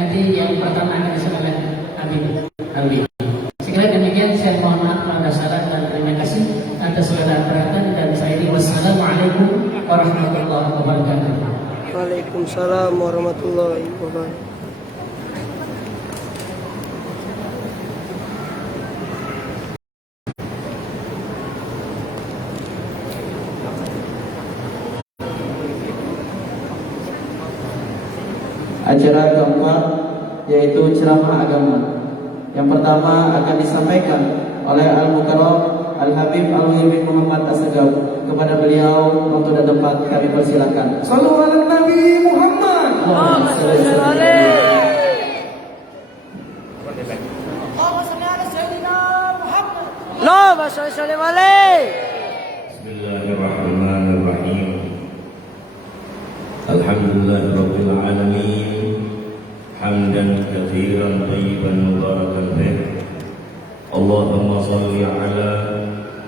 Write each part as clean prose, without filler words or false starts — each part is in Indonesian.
nanti yang pertama akan disampaikan Habib Habib. Sekali demikian saya mohon maaf atas salah dan terima kasih atas segala perhatian dan saya ini wassalamualaikum warahmatullahi wabarakatuh. Waalaikumsalam warahmatullahi wabarakatuh. Acara keempat yaitu ceramah agama. Yang pertama akan disampaikan oleh Al-Mukarram Al-Habib Al-Muhyiddin Muhammad Assegaf. Kepada beliau waktu dan tempat kami persilakan. Shallu ala Nabi Muhammad. Allahumma shalli alaihi. Bismillahirrahmanirrahim. Alhamdulillahirabbil alamin. Hamdan katsiran thayyiban mubarakan fih. Allahumma shalli ala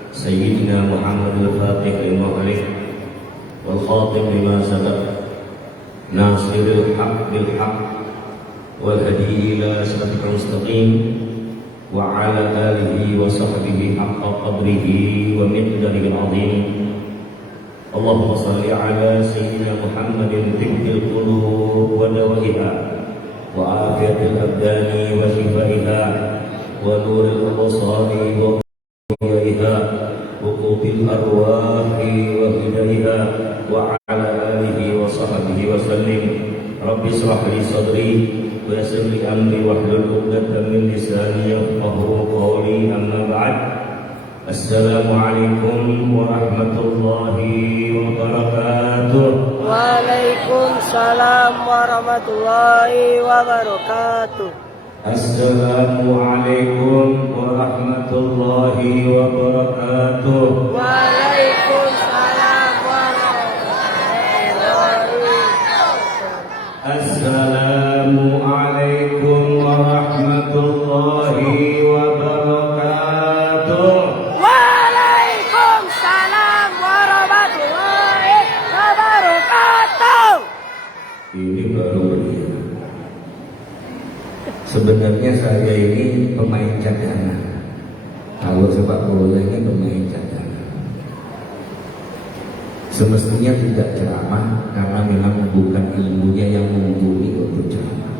sayyidina Muhammad al-Fatih al-Mu'alif wal khatim lima sabaq nasiril haq bil haq wal hadi ila siratal mustaqim wa ala alihi wa sahbihi haqqa qadrihi wa miqdarihi al-azim. Allahumma salli ala sayyidina Muhammadin tibbil qulub wa dawaiha wa afiyatil abdani wa shifaiha wa nuril absari wa ضيائها وقوت الأرواح وهدائها وعلى آله وصحبه وسلم. رب اشرح لي صدري ويسر لي أمري واحلل عقدة من لساني يفقهوا قولي. أما بعد. السلام عليكم ورحمة الله وبركاته. Waalaikumsalam warahmatullahi wabarakatuh. Assalamualaikum warahmatullahi wabarakatuh. Waalaikumsalam warahmatullahi wabarakatuh. Assalamualaikum warahmatullahi wabarakatuh. Waalaikumsalam warahmatullahi wabarakatuh. Ini baru beliau. Sebenarnya saya ini pemain cadangan. Kalau sepak bola ini pemain cadangan. Semestinya tidak ceramah karena memang bukan ilmunya yang mumpuni untuk ceramah.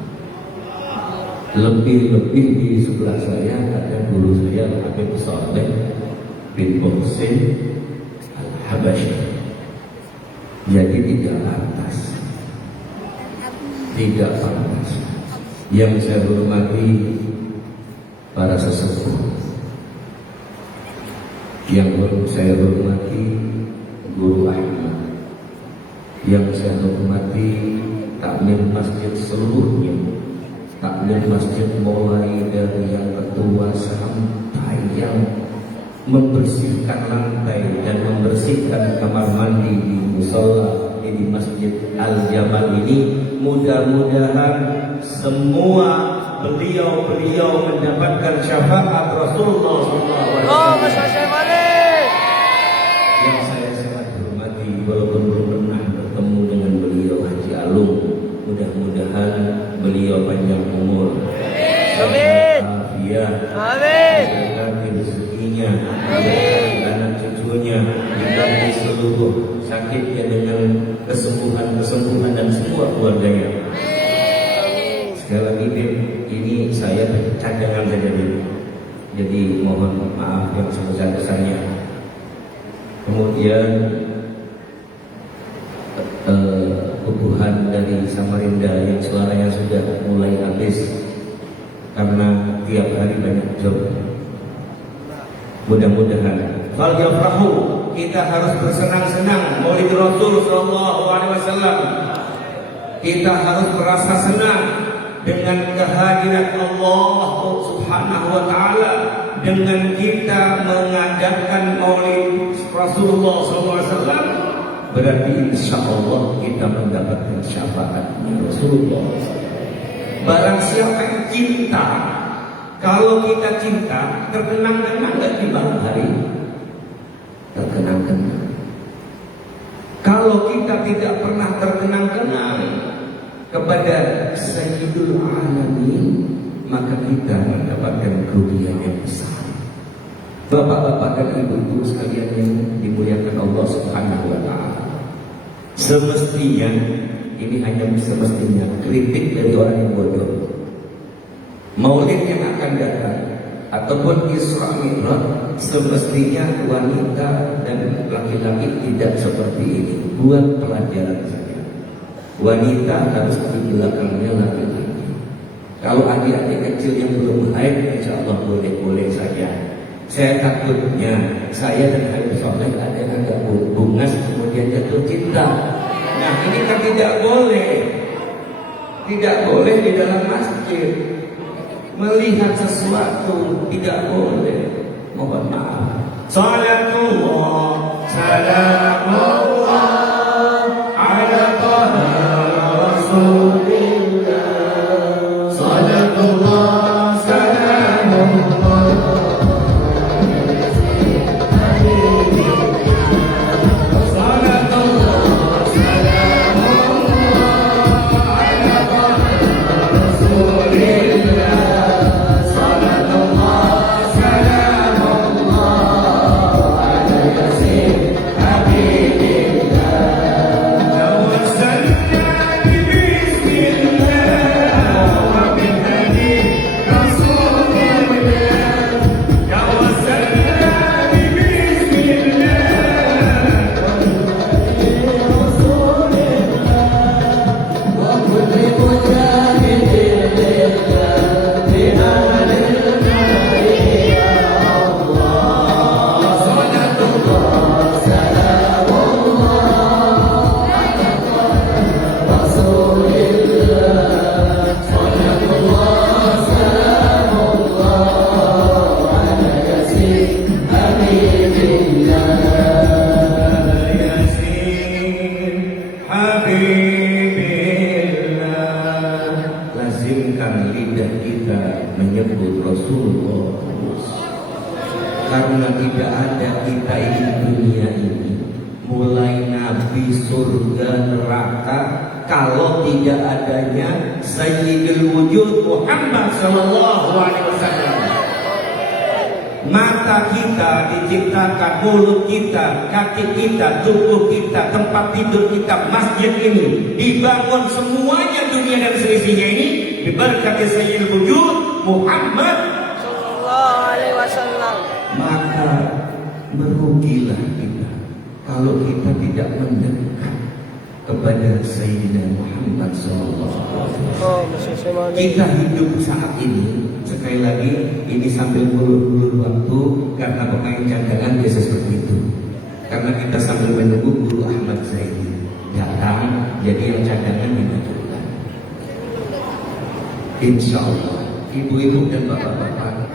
Lebih-lebih di sebelah saya ada guru saya Habib Saleh bin Muhsin Al-Habasyi. Jadi tidak pantas. Tidak pantas. Yang saya hormati para sesepuh, yang saya hormati Guru Ahmad, yang saya hormati takmir masjid seluruhnya, takmir masjid mulai dari yang ketua sampai yang membersihkan lantai dan membersihkan kamar mandi di musola di Masjid Al-Jamal ini. Mudah-mudahan semua beliau-beliau mendapatkan syafaat Rasulullah SAW. Yang saya sangat hormati, walaupun belum pernah bertemu dengan beliau, Haji Alung, mudah-mudahan beliau panjang umur, Amin. afiat, berkati rezekinya, berkati anak cucunya, diganti seluruh sakitnya dengan kesembuhan dan semua keluarganya. Sekali lagi ini saya cadangan saja dulu. Jadi mohon maaf yang sebesar-besarnya. Kemudian Tuhan dari Samarinda yang suaranya sudah mulai habis karena tiap hari banyak job. Mudah-mudahan fal yafrahu, kita harus bersenang-senang Maulid Rasul sallallahu alaihi wasallam. Kita harus merasa senang dengan kehadiran Allah Subhanahu wa taala, dengan kita mengadakan Maulid Rasulullah sallallahu alaihi wasallam. Berarti insya Allah kita mendapatkan syafaatnya Rasulullah. Barang siapa yang cinta, kalau kita cinta, terkenang-kenang nggak di malam hari? Terkenang-kenang. Kalau kita tidak pernah terkenang-kenang kepada Sayyidul Alam maka kita mendapatkan kerugian yang besar. Bapak-bapak dan ibu-ibu sekalian yang dimuliakan Allah Subhanahu wa taala. Semestinya, ini hanya semestinya kritik dari orang yang bodoh. Maulid yang akan datang ataupun Isra Mi'raj, semestinya wanita dan laki-laki tidak seperti ini. Buat pelajaran saja. Wanita harus di belakangnya laki-laki. Kalau adik-adik kecil yang belum haid, insya Allah boleh-boleh saja. Saya takutnya saya dan Habib Soleh ada yang agak bungas kemudian jatuh cinta. Nah ini kan tidak boleh. Tidak boleh di dalam masjid. Melihat sesuatu tidak boleh. Mohon maaf. Salatullah, salamullah ala taha rasulillah. Salatullah, salamullah. Lazimkan lidah kita menyebut Rasulullah terus. Karena tidak ada kita ini dunia ini, mulai Nabi, surga, neraka, kalau tidak adanya Sayyidul Wujud Muhammad sallallahu alaihi wasallam. Mata kita diciptakan, mulut kita, kaki kita, tubuh kita, tempat tidur kita, masjid ini dibangun semuanya, dunia dan seisinya ini diberkati Sayyidul Wujud Muhammad sallallahu alaihi wasallam. Maka merugilah kita kalau kita tidak mendekat kepada Sayyidina Muhammad sallallahu alaihi wasallam. Kita hidup saat ini, sekali lagi ini sambil ngulur-ngulur waktu, karena pemain cadangan biasa seperti itu. Karena kita sambil menunggu Guru Ahmad Zaidi datang, jadi yang cadangan dimajukan. Insya Allah, ibu-ibu dan bapak-bapak,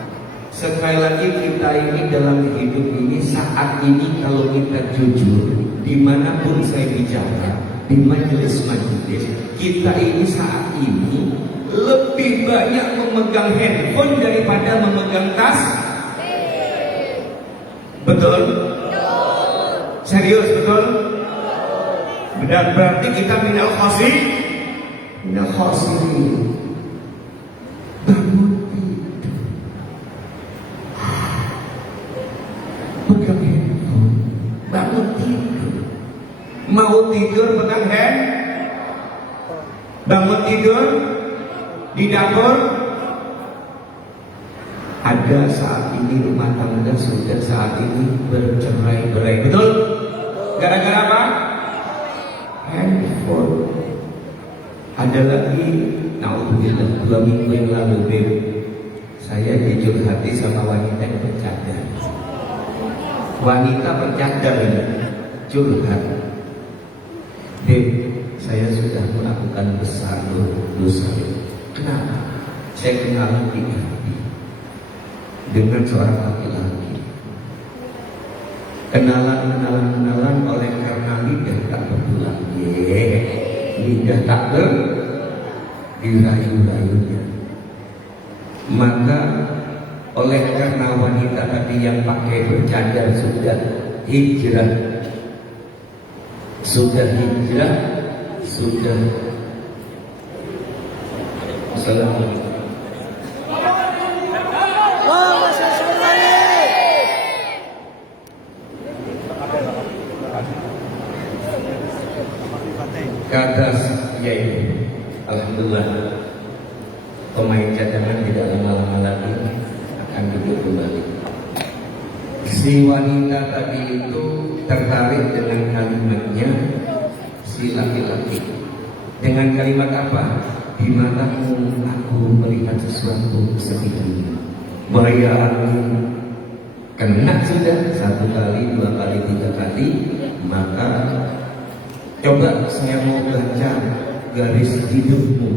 sekali lagi kita ini dalam hidup ini, saat ini kalau kita jujur, dimanapun saya bicara, di majelis-majelis, kita ini saat ini lebih banyak memegang handphone daripada memegang tas. Betul? Serius betul? Dan berarti kita minal khasirin. Minal khasirin. Bangun tidur, pegang handphone. Bangun tidur, mau tidur pegang handphone. Bangun tidur di dapur. Ada saat ini rumah tangga sudah saat ini bercerai-berai. Betul? Gara-gara apa? Handphone. Ada lagi, naudzubillah, 2 minggu yang lalu, Beb, saya dicurhati sama wanita yang bercadar. Wanita bercadar ini curhat. Beb, saya sudah melakukan besar dosa. Kenapa? Saya kenal dengan seorang laki-laki. Kenalan oleh karena lidah tak bertulang. Lidah tak dirayu-rayunya. Maka oleh karena wanita tadi yang pakai bercadar sudah hijrah, Assalamualaikum. pemain cadangan tidak lama-lama lagi akan duduk kembali. Si wanita tadi itu tertarik dengan kalimatnya si laki-laki. Dengan kalimat apa? Di matamu aku melihat sesuatu seperti ini. Bahaya angin. Kena sudah 1 kali, 2 kali, 3 kali, maka coba saya mau baca garis hidupmu.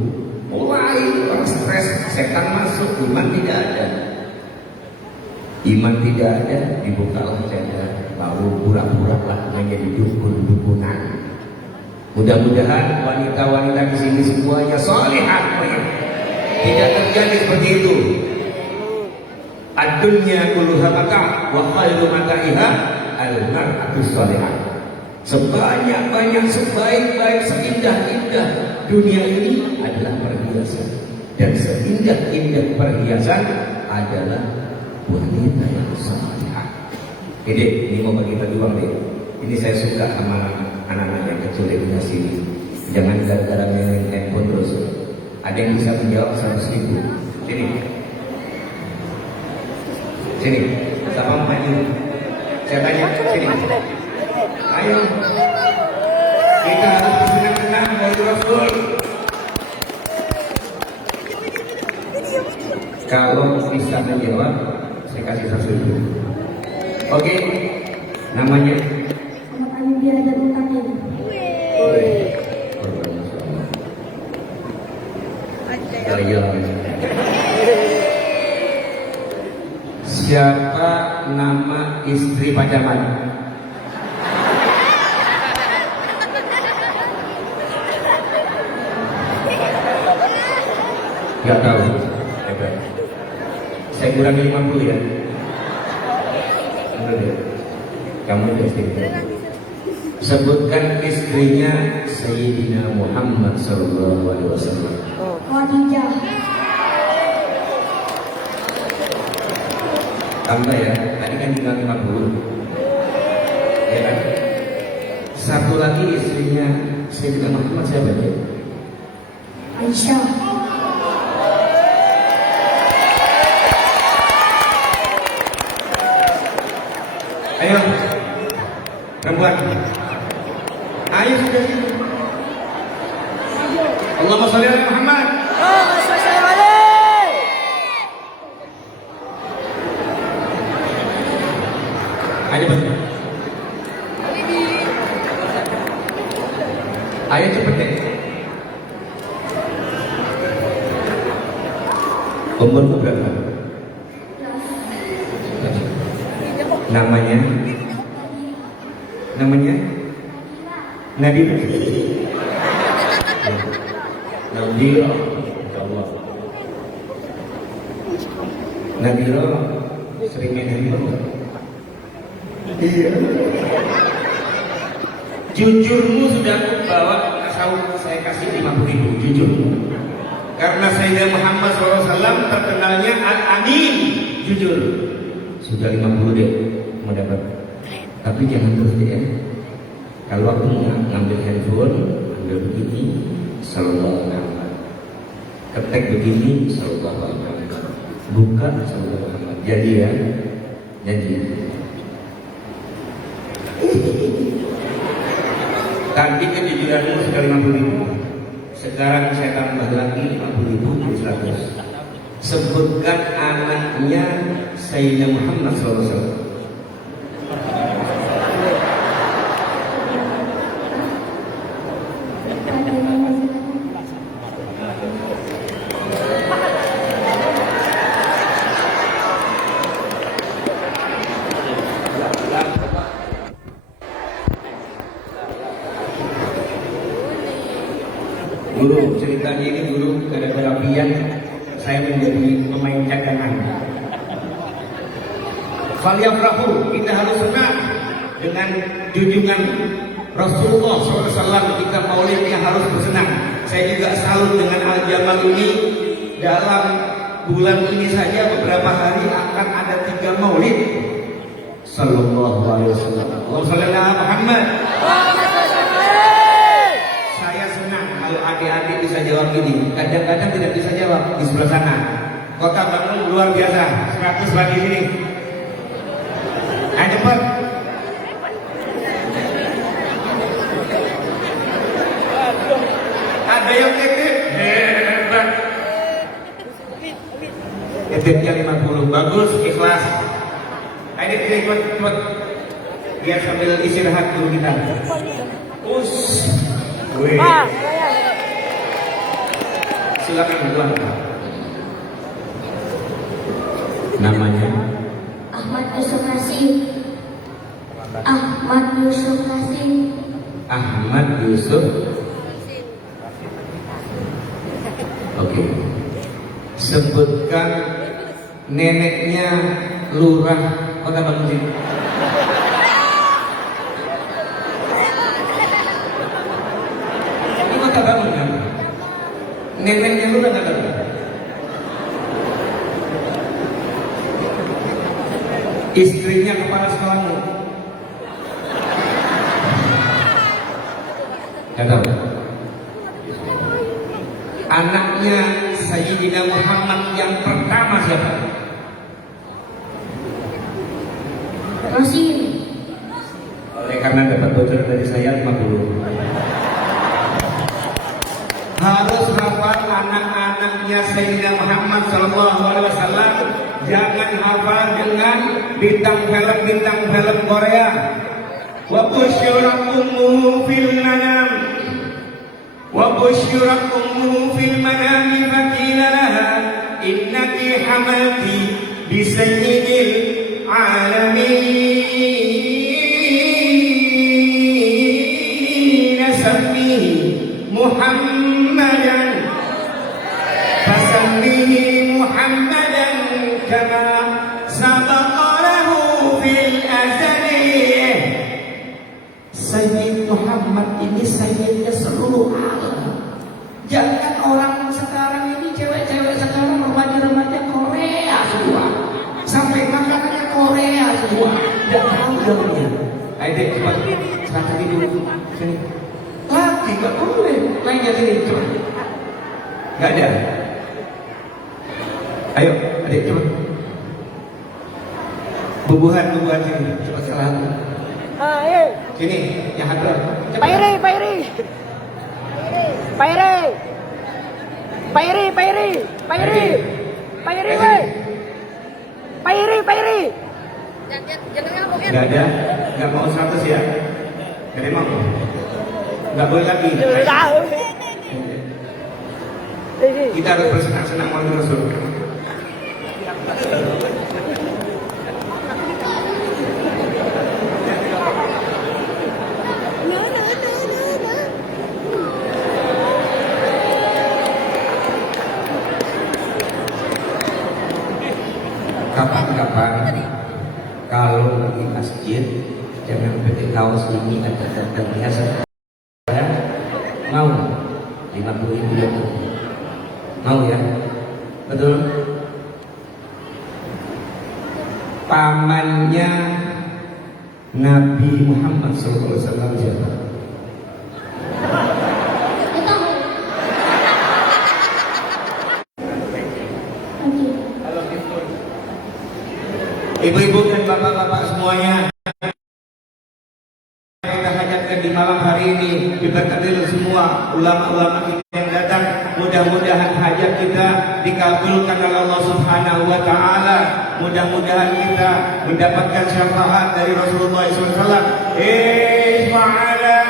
Mulai orang stres, setan masuk, iman tidak ada. Iman tidak ada, dibukalah cadar, baru pura-pura lah menjadi dukun-dukunan. Mudah-mudahan wanita-wanita di sini semuanya salihah, tidak terjadi seperti itu. Ad-dunya kulluha mata' wa khairu mata'iha al-mar'atus salihah. Sebanyak-banyak, sebaik-baik, seindah-indah dunia ini adalah perhiasan, dan seindah-indah perhiasan adalah wanita yang salihah. Ini mau bagi uang deh. Ini saya suka sama anak-anak yang kecil di sini. Jangan gara-gara main handphone terus. Ada yang bisa menjawab 100.000. Sini, siapa maju? Saya tanya, sini. Ayo, kita harus bersenang-senang dari Rasul. Kalau bisa menjawab, saya kasih 100.000. Oke, namanya? Siapa nama istri Pak Jamal? Gak tahu. Saya kurangi 50 ya. Kamu istri. Sebutkan istrinya Sayyidina Muhammad sallallahu alaihi wasallam. Khadijah. Tambah ya, tadi kan tinggal 50. Ya kan? Satu lagi istrinya Sayyidina Muhammad siapa dia? Aisyah. Ayo, perempuan. Ayo sudah sini. Allahumma sholli ala Muhammad. Ayo betul. Ayo cepet deh. Umurmu berapa? Namanya? Namanya? Nadira. Nadira. Allah. Nadira sering main handphone. Iya. Jujurmu sudah aku bawa saya kasih 50.000. Jujur. Karena Sayyidina Muhammad SAW terkenalnya Al-Amin. Jujur. Sudah 50 deh mau dapat. Tapi jangan terus deh ya. Kalau aku ngambil handphone, ambil begini, sallallahu alaihi wasallam. Ketek begini, sallallahu alaihi wasallam. Buka, sallallahu alaihi wasallam. Jadi ya, jadi. Tadi kejujuranmu sudah 50.000. Sekarang saya tambah lagi 50.000 jadi 100. Sebutkan anaknya Sayyidina Muhammad SAW. Guru, ceritanya ini guru gara-gara pian saya menjadi pemain cadangan. Falyafrahu, kita harus senang dengan junjungan Rasulullah SAW. Kita maulidnya harus bersenang. Saya juga salut dengan Al-Jamal ini. Dalam bulan ini saja beberapa hari akan ada 3 maulid. Sallallahu alaihi wasallam. Allahumma shalli ala Muhammad. Saya senang kalau ada adik-adik bisa jawab ini, kadang-kadang tidak bisa jawab di sebelah sana. Kota Bandung luar biasa, 100 lagi sini. Ayo cepat. Ada yang titip? Hebat. Titipnya 50, bagus, ikhlas. Ayo cepat. Biar sambil istirahat dulu kita. Wih. Silakan Tuan. Namanya Ahmad Yusuf Kasim. Ahmad Yusuf Kasim. Ahmad Yusuf. Oke. Sebutkan neneknya lurah Kota Bandung. Ini Kota Bandung kan? Neneknya lurah nggak tahu. Istrinya kepala sekolahmu. Nggak tahu. Anaknya Sayyidina Muhammad yang pertama siapa? Rasim. Oleh karena dapat bocoran dari saya 50. Harus hafal anak-anaknya Sayyidina Muhammad SAW. Jangan hafal dengan bintang film Korea. Wa busyirakum fil manam. Wa busyirakum fil manam faqila laha innaki hamalti bi sayyidil alamin sammihi Muhammadan fasammihi Muhammadan kama sabaqa lahu fil azali. Sayyid Muhammad ini sayyidnya seluruh alam. Jangan orang sekarang ini, cewek-cewek sekarang, remaja-remaja Korea semua, sampai makanannya Korea semua, tidak tahu dalamnya. Ayo deh, cepat, serahkan dulu sini. Lagi nggak boleh, lainnya sini, cepat. Nggak ada. Ayo, adik cepat. Bubuhan sini, cepat serahkan. Sini, yang hadrat. Pairi. Nggak ada, nggak mau 100 ya? Nggak mau? Nggak boleh lagi. Kita harus bersenang-senang maulid Rasul. Kapan-kapan kalau pergi masjid jangan pakai kaos ini ada tanda saya mau 50.000 ya, mau ya, betul. Pamannya Nabi Muhammad SAW siapa? Ibu-ibu dan bapak-bapak semuanya, kita hajatkan di malam hari ini, diberkati semua ulama-ulama kita yang datang. Mudah-mudahan hajat kita dikabulkan oleh Allah Subhanahu wa Ta'ala. Mudah-mudahan kita mendapatkan syafaat dari Rasulullah SAW. Isma'alana.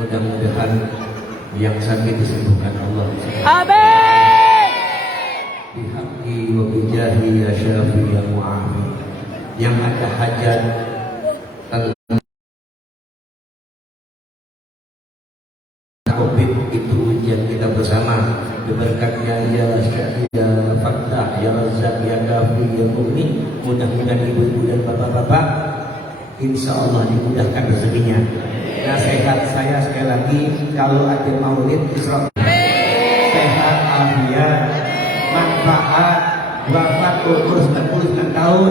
Mudah-mudahan yang sakit disembuhkan Allah. Amin. Bihaqqi wa bijahi ya syafi ya mu'afi. Yang ada hajat COVID itu ujian kita bersama. Berkatnya ya Syafi, ya Fattah, ya Razzaq, ya Kafi, ya Mughni, mudah-mudahan ibu-ibu dan bapak-bapak insya Allah dimudahkan rezekinya. Nasihat saya sekali lagi, kalau ada maulid Isra, sehat, afiat, manfaat, wafat umur 99 tahun,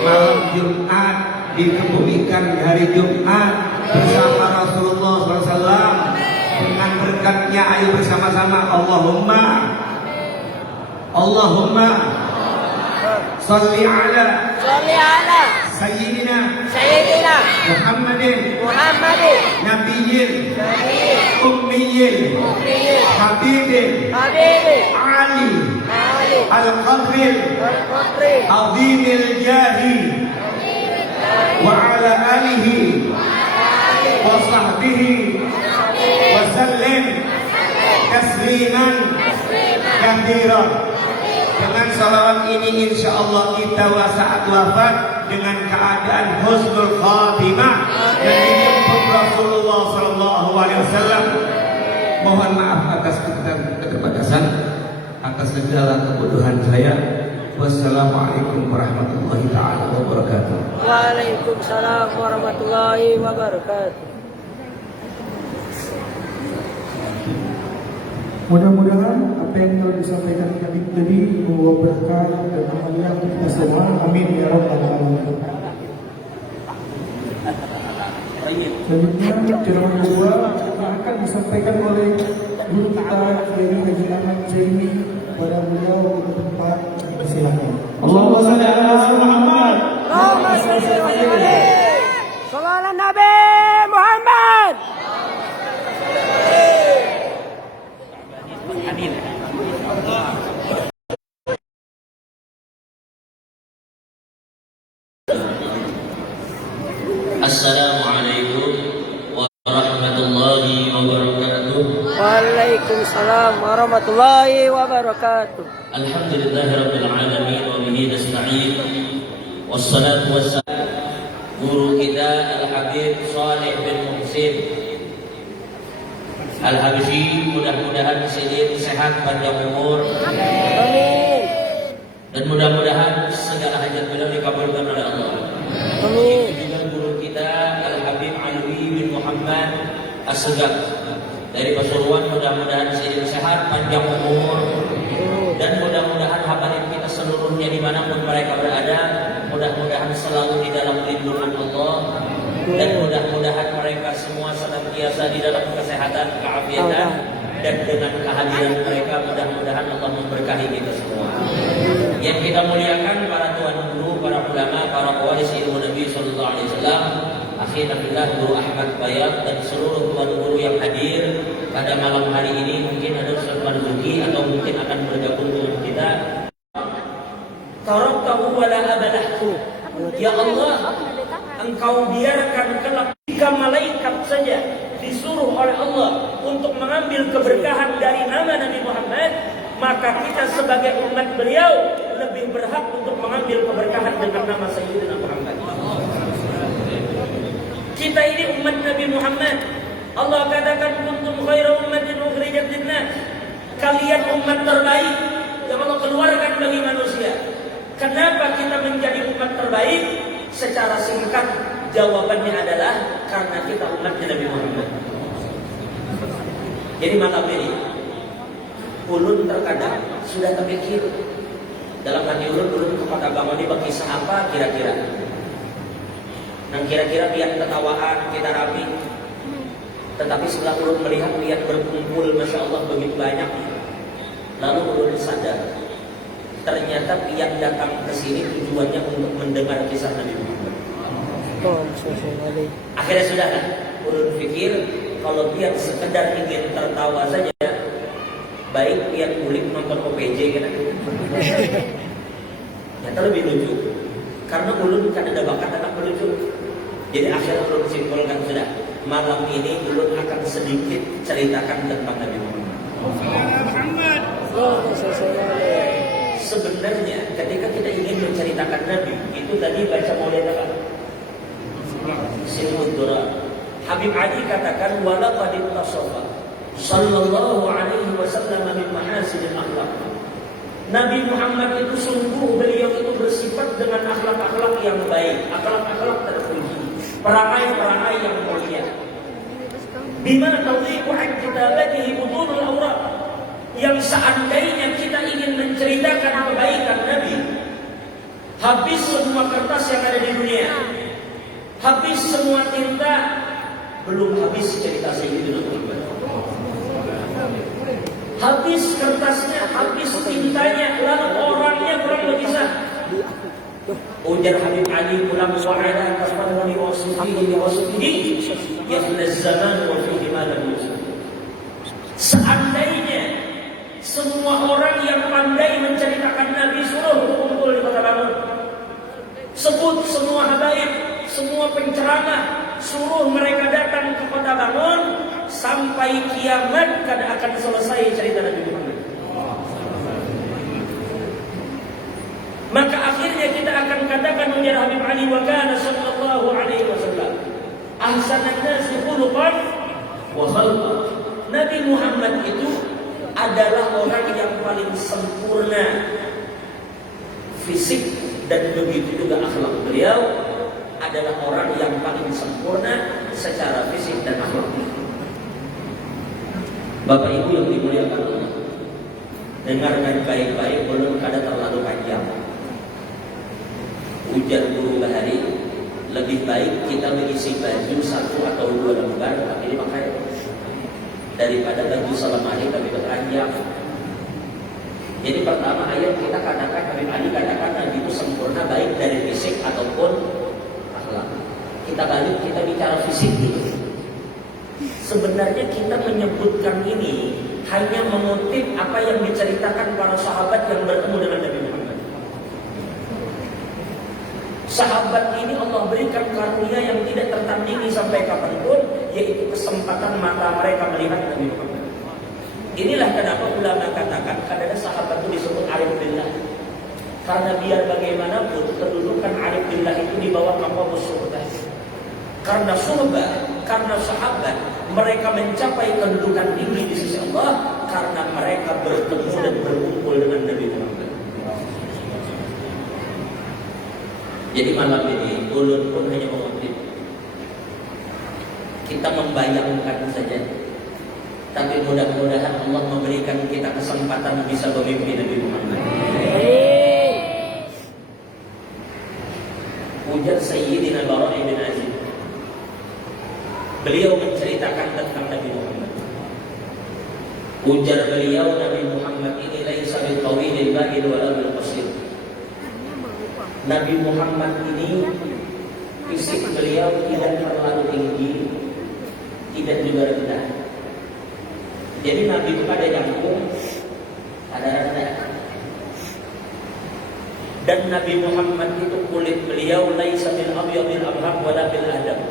malam Jumat dikebumikan di hari Jumat bersama Rasulullah SAW. Dengan berkatnya ayo bersama-sama Allahumma salli ala Sayyidina Muhammadin Nabiyyin Ummiyyin Habibin Ali Al-Qadril Azimil Jahi wa ala alihi wa sahbihi wasallim tasliman kathiran. Dengan salawat ini insya Allah kita saat wafat dengan keadaan husnul khatimah dan dijemput Rasulullah Sallallahu Alaihi Wasallam. Mohon maaf atas keterbatasan, atas segala kebodohan saya. Wassalamualaikum warahmatullahi taala wabarakatuh. Waalaikumsalam warahmatullahi wabarakatuh. Mudah-mudahan apa yang telah disampaikan tadi membawa berkah dan kemuliaan kita semua. Amin ya rabbal alamin. Selanjutnya ceramah kedua akan disampaikan oleh guru kita Kiai Haji Ahmad Zaini pada beliau di tempat silakan. Allahumma shalli ala Muhammad. Allahumma shalli wa sallim. Shallallahu ala Nabi Muhammad. Assalamualaikum warahmatullahi wabarakatuh. Waalaikumsalam warahmatullahi wabarakatuh. Alhamdulillahirabbil alamin wa bihi nasta'in. Wassalatu wassalam guru kita Al-Habib Shalih bin Muhsin Al-Habsyi, mudah-mudahan sedih sehat panjang umur. Amin. Dan mudah-mudahan segala hajat beliau dikabulkan oleh Allah. Amin. Juga guru kita Al-Habib Alwi bin Muhammad As-Segaf dari Pasuruan, mudah-mudahan sedih sehat panjang umur. Dan mudah-mudahan habaib kita seluruhnya dimanapun mereka berada, mudah-mudahan selalu di dalam lindungan Allah. Dan mudah-mudahan mereka semua senantiasa di dalam kesehatan, keafiatan, dan dengan kehadiran mereka mudah-mudahan Allah memberkahi kita semua. Yang kita muliakan para tuan guru, para ulama, para pewaris ilmu Nabi Sallallahu Alaihi Wasallam, akhirnya billah Guru Ahmad Bayat dan seluruh tuan guru yang hadir pada malam hari ini. Mungkin ada Ustaz Marzuki atau mungkin akan bergabung dengan kita. Taraktahu wa la abalahtu. Ya Allah, Engkau biarkan kelak jika malaikat saja disuruh oleh Allah untuk mengambil keberkahan dari nama Nabi Muhammad, maka kita sebagai umat beliau lebih berhak untuk mengambil keberkahan dengan nama Sayyidina Muhammad. Kita ini umat Nabi Muhammad. Allah katakan kuntum khairu ummatin ukhrijat lin-nas. Kalian umat terbaik yang Allah keluarkan bagi manusia. Kenapa kita menjadi umat terbaik? Secara singkat jawabannya adalah karena kita umatnya Nabi Muhammad. Jadi malam ini ulun terkadang sudah terpikir dalam hati ulun kepada Bang Odi berkisah apa kira-kira. Nah kira-kira biar ketawaan kita rapi. Tetapi setelah ulun melihat berkumpul Masya Allah begitu banyak, lalu ulun sadar ternyata yang datang ke sini tujuannya untuk mendengar kisah Nabi Muhammad. Akhirnya sudah kan, ulun pikir kalau dia sekedar ingin tertawa saja, baik dia kulik nonton OPJ kan. Ternyata lebih lucu, karena ulun kan ada bakat anak melucu. Jadi akhirnya ulun simpulkan sudah, malam ini ulun akan sedikit ceritakan tentang Nabi Muhammad. Sebenarnya ketika kita ingin menceritakan Nabi, itu tadi baca maulid apa? Silmud Dura. Habib Ali katakan wala qad tasafa sallallahu alaihi wasallam min mahasinil akhlak. Nabi Muhammad itu sungguh beliau itu bersifat dengan akhlak-akhlak yang baik, akhlak-akhlak terpuji, perangai-perangai yang mulia. Bima tawdiqu an kitabatihi butunul awraq, yang seandainya kita ingin menceritakan kebaikan Nabi, habis semua kertas yang ada di dunia, habis semua tinta, belum habis cerita Sayyidina Muhammad. Habis kertasnya, habis tintanya, lalu orangnya kurang lebih sah. Ujar Habib Ali pulang wa'ala tafadhali wasfihi yahlaz zaman wa fihi ma lam yusaf. Seandainya semua orang yang pandai menceritakan Nabi suruh kumpul di Kota Bangun, sebut semua habaib, semua penceramah, suruh mereka datang ke Kota Bangun, sampai kiamat kada akan selesai cerita Nabi Muhammad. Maka akhirnya kita akan katakan menjadi Habib Ali wa kana sallallahu alaihi wasallam ahsanan nasi khuluqan wa khalqan. Nabi Muhammad itu adalah orang yang paling sempurna fisik dan begitu juga akhlak. Beliau adalah orang yang paling sempurna secara fisik dan akhlak. Bapak Ibu yang dimuliakan Allah, dengarkan baik-baik, belum kada terlalu panjang. Ujar Guru Bahari, lebih baik kita mengisi baju 1 atau 2 lembar tapi dipakai daripada baju selemari tapi berpanjang. Jadi pertama ayat kita katakan, Habib Ali katakan Nabi itu sempurna baik dari fisik ataupun akhlak. Kita balik, kita bicara fisik dulu. Sebenarnya kita menyebutkan ini hanya mengutip apa yang diceritakan para sahabat yang bertemu dengan Nabi Muhammad. Sahabat ini Allah berikan karunia yang tidak tertandingi sampai kapanpun, yaitu kesempatan mata mereka melihat Nabi Muhammad. Inilah kenapa ulama katakan kadang sahabat itu disebut arif billah. Karena biar bagaimanapun kedudukan arif billah itu di bawah maqamus surga. Karena surga, karena sahabat, mereka mencapai kedudukan tinggi di sisi Allah karena mereka bertemu dan berkumpul dengan Nabi Muhammad. Jadi malam ini ulun pun hanya mengutip, kita membayangkan saja. Tapi mudah-mudahan Allah memberikan kita kesempatan bisa memimpin Nabi Muhammad. Ujar Sayyidina Bara' ibn Azib, beliau menceritakan tentang Nabi Muhammad. Ujar beliau, Nabi Muhammad ini laisa bil tawilil ba'id wala bil qasir. Nabi Muhammad ini fisik beliau tidak terlalu tinggi, tidak juga rendah. Jadi Nabi itu ada jangkung, ada rendah. Dan Nabi Muhammad itu kulit beliau laisa bil abyadil abham wala bil adam.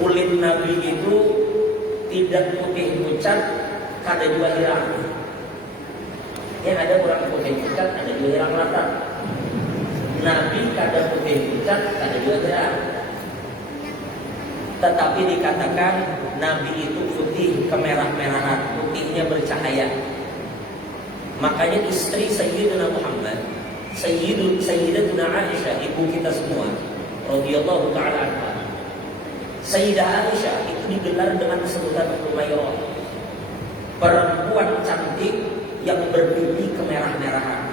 Kulit Nabi itu tidak putih pucat, kada juga hirang. Yang ada orang putih pucat, ada juga hirang rata. Nabi kada putih pucat, kada juga hirang. Tetapi dikatakan Nabi itu putih kemerah-merahan, putihnya bercahaya. Makanya istri Sayyidina Muhammad, Sayyidatuna Aisyah, ibu kita semua, radhiyallahu ta'ala anha, Sayyidah Aisyah itu digelar dengan sebutan Humairah, perempuan cantik yang berpipi kemerah-merahan.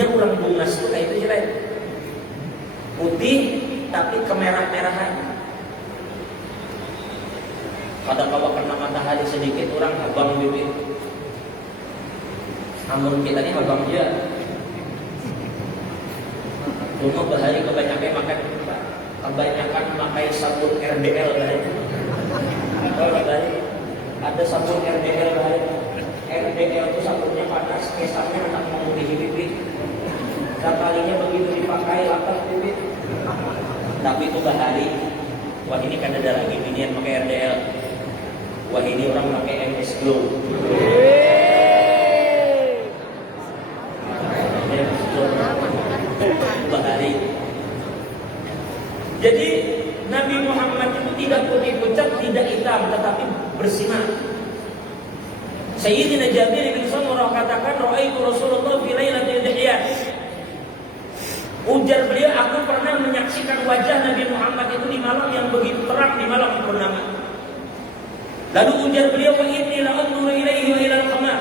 Yang orang bungas itu kayak itu jelek, putih tapi kemerah-merahan. Kadang kalau kena matahari sedikit orang abang bibir. Namun kita ini abang dia. Cuma bahari kebanyakan pakai sabun RDL bahari. Atau bahari ada sabun RDL bahari. RDL itu sabunnya panas, kesannya anak memutihi bibir. Sekalinya begitu dipakai lapas bibir. Tapi itu bahari. Wah ini kan ada lagi binian pakai RDL. Wah ini orang pakai MS Glow. Bahari. Jadi Nabi Muhammad itu tidak putih pucat, tidak hitam, tetapi bersinar. Sayyidina Jabir bin Samurah katakan, "Ra'aitu Rasulullah fi lailatul Dihyan." Ujar beliau, aku pernah menyaksikan wajah Nabi Muhammad itu di malam yang begitu terang, di malam purnama. Lalu ujar beliau, "Wa inni la anzuru ilaihi wa ila al-qamar."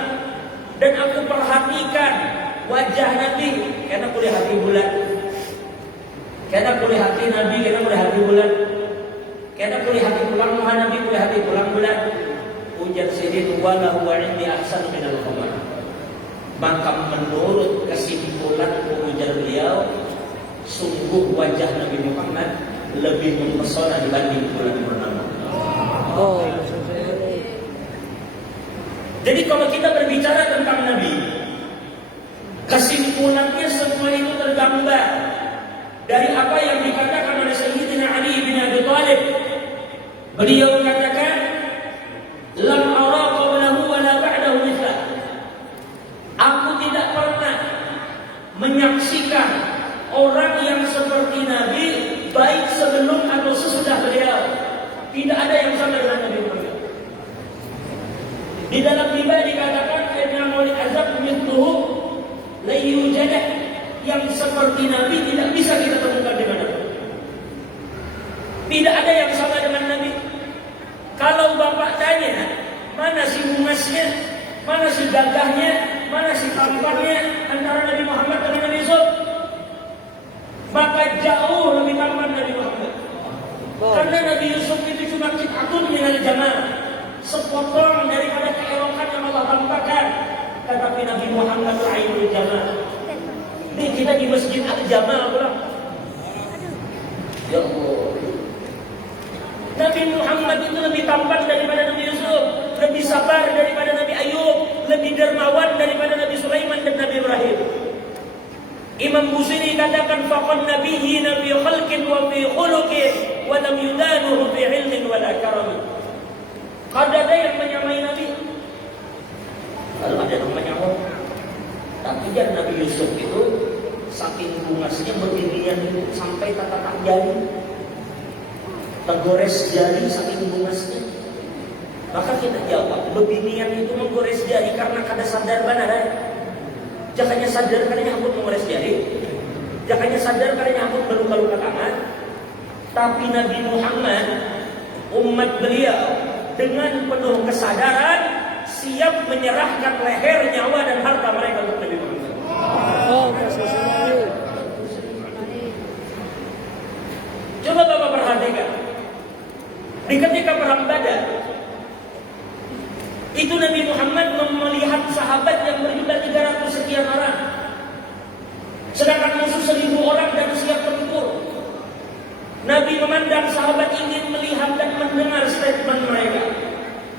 Dan aku perhatikan wajah Nabi karena kuliah hati bulan. Karena kuliah hati Nabi, karena kuliah hati bulan. Karena kuliah hati pulang Nabi, kuliah hati pulang bulan. Ujar Sayyidina wala huwa indi ahsan min al-qamar. Maka menurut kesimpulan ujar beliau, sungguh wajah Nabi Muhammad lebih mempesona dibanding bulan purnama. Jadi kalau kita berbicara tentang Nabi, kesimpulannya semua itu tergambar dari apa yang dikatakan oleh Sayyidina Ali bin Abi Thalib. Beliau mengatakan, "Lam ara qablahu wa la ba'dahu mithlah." Aku tidak pernah menyaksikan orang yang seperti Nabi baik sebelum atau sesudah beliau. Tidak ada yang sama dengan Nabi Muhammad. Di dalam riba dikatakan, "Inna maulid azab mithluhu la yujadah." Yang seperti Nabi tidak bisa kita temukan di mana-mana. Tidak ada yang sama dengan Nabi. Kalau bapak tanya, mana si bungasnya, mana si gagahnya, mana si tampannya antara Nabi Muhammad dan Nabi Yusuf, maka jauh lebih tampan Nabi Muhammad. Karena Nabi Yusuf itu cuma kitatun minal jamal, sepotong daripada keelokan yang Allah tampakkan. Tetapi Nabi Muhammad ainul jamal. Ini kita di Masjid Al-Jamal pulang. Ya Allah. Nabi Muhammad itu lebih tampan daripada Nabi Yusuf, lebih sabar daripada Nabi Ayub, lebih dermawan daripada Nabi Sulaiman dan Nabi Ibrahim. Imam Busiri katakan, "Faqad nabiyyi nabi khalqin wa fi khuluqin wa lam yudanuhu fi ilmin wa la karam." Ada yang menyamai Nabi, lalu ada yang menyamai. Tapi dan Nabi Yusuf itu saking bungasnya berdirian itu sampai tatakan jari, tergores jari saking bungasnya. Maka kita jawab, bebinian itu menggores jari karena kada sadar benar. Jangannya sadar karena nyambut menggores jari, jangannya sadar karena nyambut berluka-luka tangan. Tapi Nabi Muhammad, umat beliau dengan penuh kesadaran siap menyerahkan leher, nyawa dan harta mereka untuk Nabi Muhammad. Coba Bapak perhatikan, di ketika perang Badar itu Nabi Muhammad melihat sahabat yang berjumlah 300 sekian orang, sedangkan musuh 1000 orang dan siap tempur. Nabi memandang sahabat ingin melihat dan mendengar statement mereka.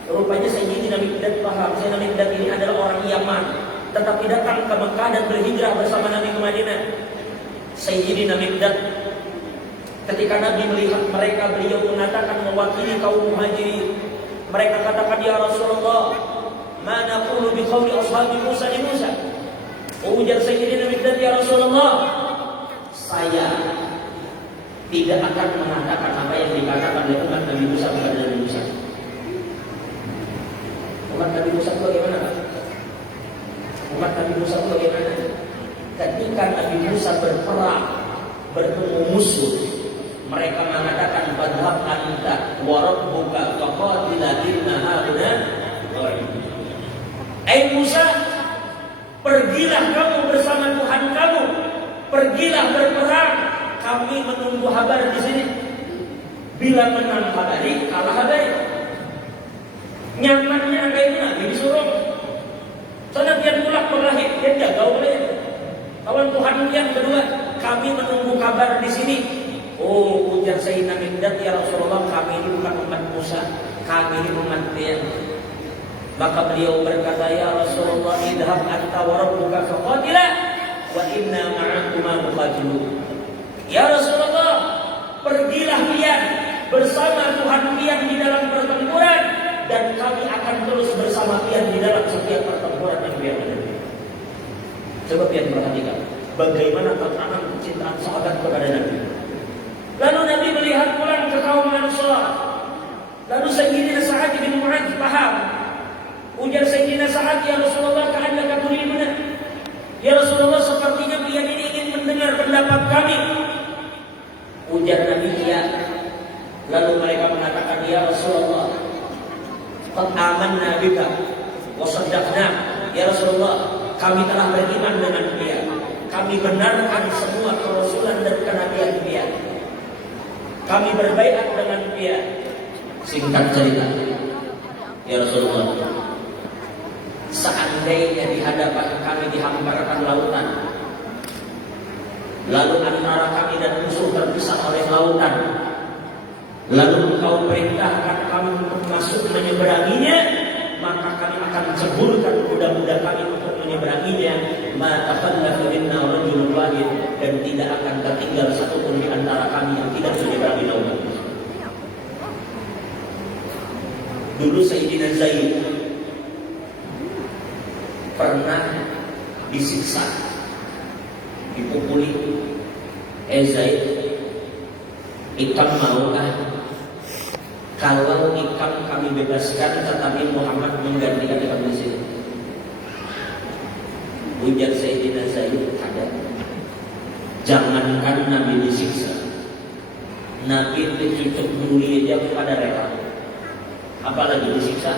Rupanya Sayyidina Miqdad paham, Sayyidina Miqdad ini adalah orang Yaman, tetapi datang ke Mekah dan berhijrah bersama Nabi ke Madinah. Sayyidina Miqdad, ketika Nabi melihat mereka, beliau mengatakan mewakili kaum Muhajirin. Mereka katakan, "Ya Rasulullah, ma naqulu bi qawli ashabi Musa li Musa." Ujar Sayyidina Miqdad, "Ya Rasulullah, saya tidak akan mengatakan apa yang dikatakan oleh umat Nabi Musa kepada Nabi Musa." Umat Nabi Musa itu bagaimana? Umat Nabi Musa itu bagaimana? Ketika Nabi Musa berperang, bertemu musuh, mereka mengatakan, "Fadhhab anta wa rabbuka faqatila inna hauna qaid." Musa, pergilah kamu bersama Tuhan kamu, pergilah berperang, kami menunggu kabar di sini. Bila menang habari, kalah habari. Nyamannya angka itu Nabi disuruh. Soalnya dia pulang berlahir, dia jaga oleh kawan Tuhan yang kedua. Kami menunggu kabar di sini. Oh, ujar Sayyidina Miqdad, "Ya Rasulullah, kami ini bukan umat Musa, kami ini umat dia." Maka beliau berkata, "Ya Rasulullah, idhab anta wa rabbuka faqatila wa inna ma'akuma muqatilun." Ya Rasulullah, pergilah kalian bersama Tuhan kalian di dalam pertempuran, dan kami akan terus bersama kalian di dalam setiap pertempuran yang kalian hadapi. Coba kalian perhatikan bagaimana tertanam kecintaan sahabat kepada Nabi. Lalu Nabi melihat pulang ke Lalu Sayyidina Sa'ad bin Mu'adz paham. Ujar Sayyidina Sa'ad, ya Rasulullah, ka'annaka turiduna. Ya Rasulullah, sepertinya beliau ini ingin mendengar pendapat kami. Ujar Nabi, iya. Lalu mereka mengatakan, ya Rasulullah, qad amanna bika wa saddaqna. Ya Rasulullah, kami telah beriman dengan dia. Kami benarkan semua kerasulan dan kenabian dia. Kami berbaiat dengan dia. Singkat cerita, ya Rasulullah, seandainya di hadapan kami dihamparkan lautan, lalu antara kami dan musuh terpisah oleh lautan, lalu engkau perintahkan kami untuk masuk menyeberanginya, maka kami akan ceburkan kuda-kuda kami untuk menyeberanginya. Ma taqallafa minna rajulun wahid, dan tidak akan tertinggal satupun di antara kami yang tidak menyeberangi lautan. Dulu Sayyidina Zaid pernah disiksa, dipukuli. Zaid, ikam maukah kalau ikam kami bebaskan tetapi Muhammad menggantikan ikam di sini? Ujar Sayyidina Zaid, ada. Jangankan Nabi disiksa, Nabi dicucuk duri aja pada rela, apalagi disiksa.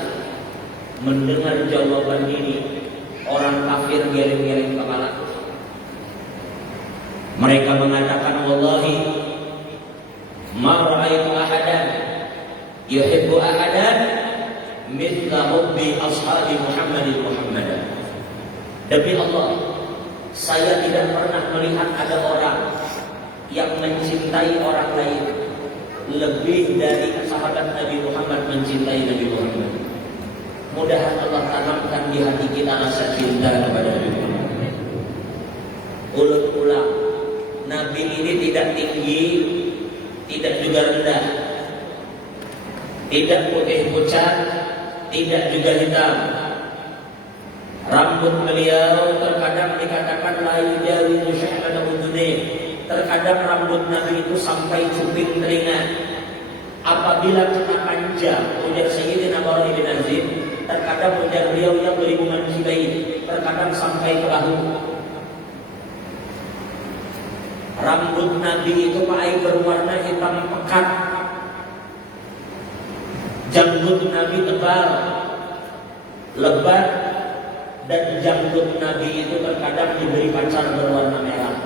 Mendengar jawaban ini, orang kafir geleng-geleng kepala. Mereka mengatakan, wallahi ma ra'aitu ahadan yuhibbu ahadan mithla hubbi ashabi Muhammadin Muhammadan. Demi Allah, saya tidak pernah melihat ada orang yang mencintai orang lain lebih dari sahabat Nabi Muhammad mencintai Nabi Muhammad. Mudah-mudahan Allah tanamkan di hati kita rasa cinta kepada Nabi Muhammad. Ulut ulang, Nabi ini tidak tinggi, tidak juga rendah, tidak putih pucat, tidak juga hitam. Rambut beliau terkadang dikatakan la yujawizu syahbata udhunaih. Terkadang rambut Nabi itu sampai cuping telinga. Apabila kena panjang, ujar Sayyidina Bara bin Azib, terkadang ujar beliau yang beriman sibai, terkadang sampai ke bahu. Rambut Nabi itu Pak berwarna hitam pekat. Janggut Nabi tebal, lebat, dan janggut Nabi itu terkadang diberi pacar berwarna merah.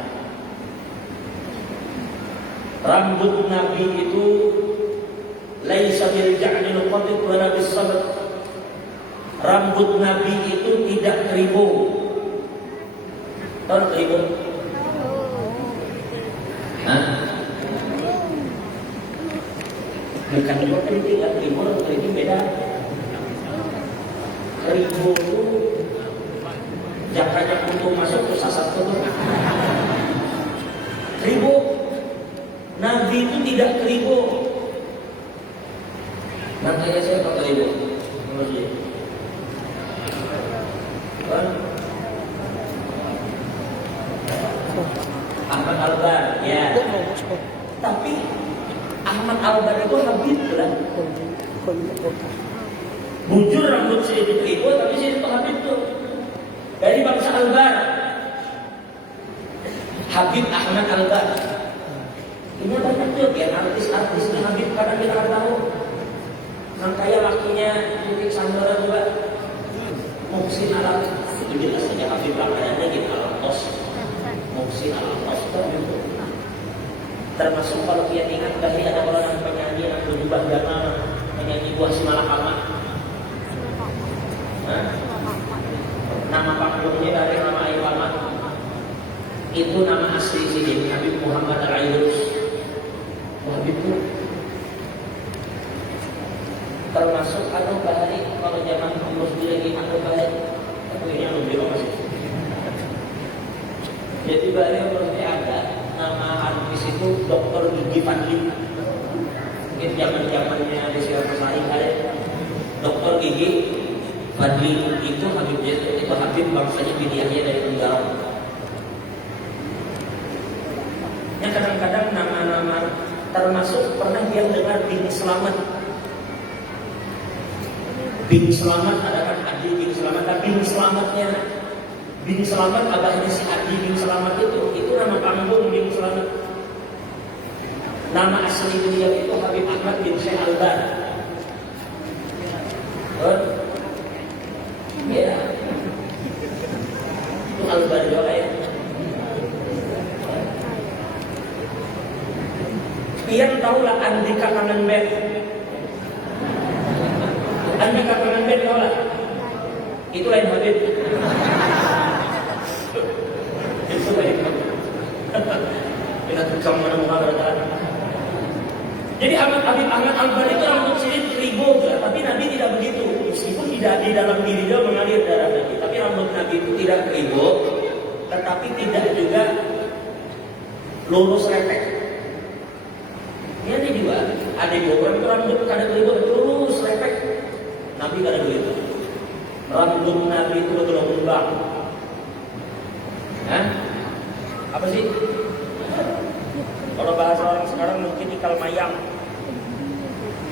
Rambut Nabi itu laisa bil ja'nil qatit wala bis sabr. Rambut Nabi itu tidak keribu. Tahu keribu? Hah? Bukan itu keribu, keribu beda. Keribu itu jakanya untuk masuk ke sasat itu. Keribu. Nabi itu tidak keribu. Makanya saya pakai keribu. Ahmad Albar, ya. Tapi Ahmad Albar itu Habib lah. Bujur rambut sedikit keribu, tapi sedikit Habib tuh. Dari bangsa Albar. Habib Ahmad Albar. Ini banyak tuh, biar artis-artisnya Habib kadang kita akan tahu. Yang kayak lakinya Titik Sandara juga, Muhsin Alam. Itu jelas saja Habib pakaiannya gitu Alam-Tos. Muhsin Alam-Tos itu. Termasuk kalau dia ingat tadi ada orang penyanyi yang berjubah gama, penyanyi buah Simalakama. Nama panggungnya dari nama Aiwamat. Itu nama asli sini Habib Muhammad Al-Aidrus. Habib itu termasuk Anu Bahari. Kalau zaman umur lagi Anu Bahari, tapi ini Anu Bahari masih. Jadi Bahari umurnya ada. Nama artis itu Dr. Gigi Fadli. Mungkin zaman-zamannya ada siapa saing ada Dr. Gigi Fadli itu Habib itu Habib bangsanya biniahnya dari Tenggara. Yang kadang-kadang nama-nama termasuk pernah dia dengar Bini Selamat. Bing Selamat ada kan Adi Bing Selamat, tapi Bing Selamat abahnya si Adi Bing Selamat itu nama panggung Bing Selamat. Nama asli beliau itu Habib Ahmad bin Syekh Alban. Ya, itu Alban doa ya. Pian tahulah Andika Kangen Band. Andika Kangen Band tahulah. Itu lain Habib. Itu lain. Kita tukang mana-mana bertahan. Jadi Habib Ahmad Alban itu rambut silit ribu, tapi Nabi tidak begitu. Meskipun tidak di dalam diri dia mengalir darah Nabi, tapi rambut Nabi itu tidak ribu, tetapi tidak juga lurus lepek. Ini juga ada orang itu rambut kada ribu lurus lepek. Nabi kada begitu. Rambut Nabi itu bergelombang. Apa sih? Kalau bahasa orang sekarang mungkin ikal mayang.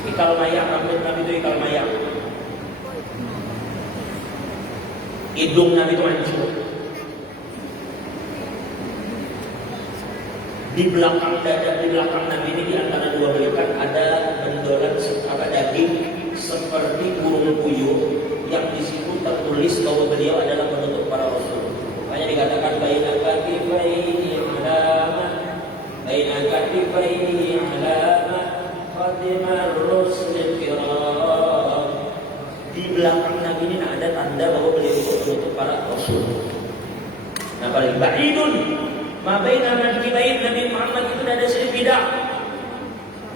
Ikal mayang, rambut Nabi itu ikal mayang. Hidung Nabi itu mancung. Di belakang dada, di belakang Nabi ini di antara dua belikat ada bendolan daging seperti burung puyuh yang di situ tertulis bahwa beliau adalah penutup para rasul. Makanya dikatakan baina katifaini alama, baina katifaini alama khatimar rusul kiram. Di belakang Nabi ini ada tanda bahwa beliau itu penutup para rasul. Nah, paling ba'idun ma baina mankibain Nabi Muhammad itu dada bidang.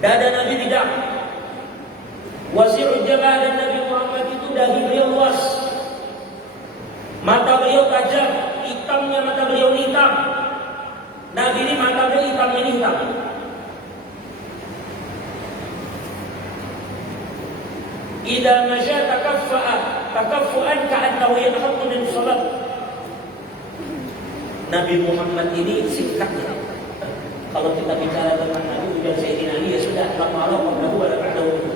Dada Nabi bidang. Wasi'ul jabah dan Nabi Muhammad itu dahi beliau luas. Mata beliau tajam, hitamnya mata beliau hitam. Nabi ini mata beliau hitam ini hitam. Idza masya takaffu'an ka'annahu yatahaqqa min salat. Nabi Muhammad ini sikapnya. Kalau kita bicara tentang Nabi ujar Sayyidina Ali ya sudah lama qablahu wa la ba'dahu.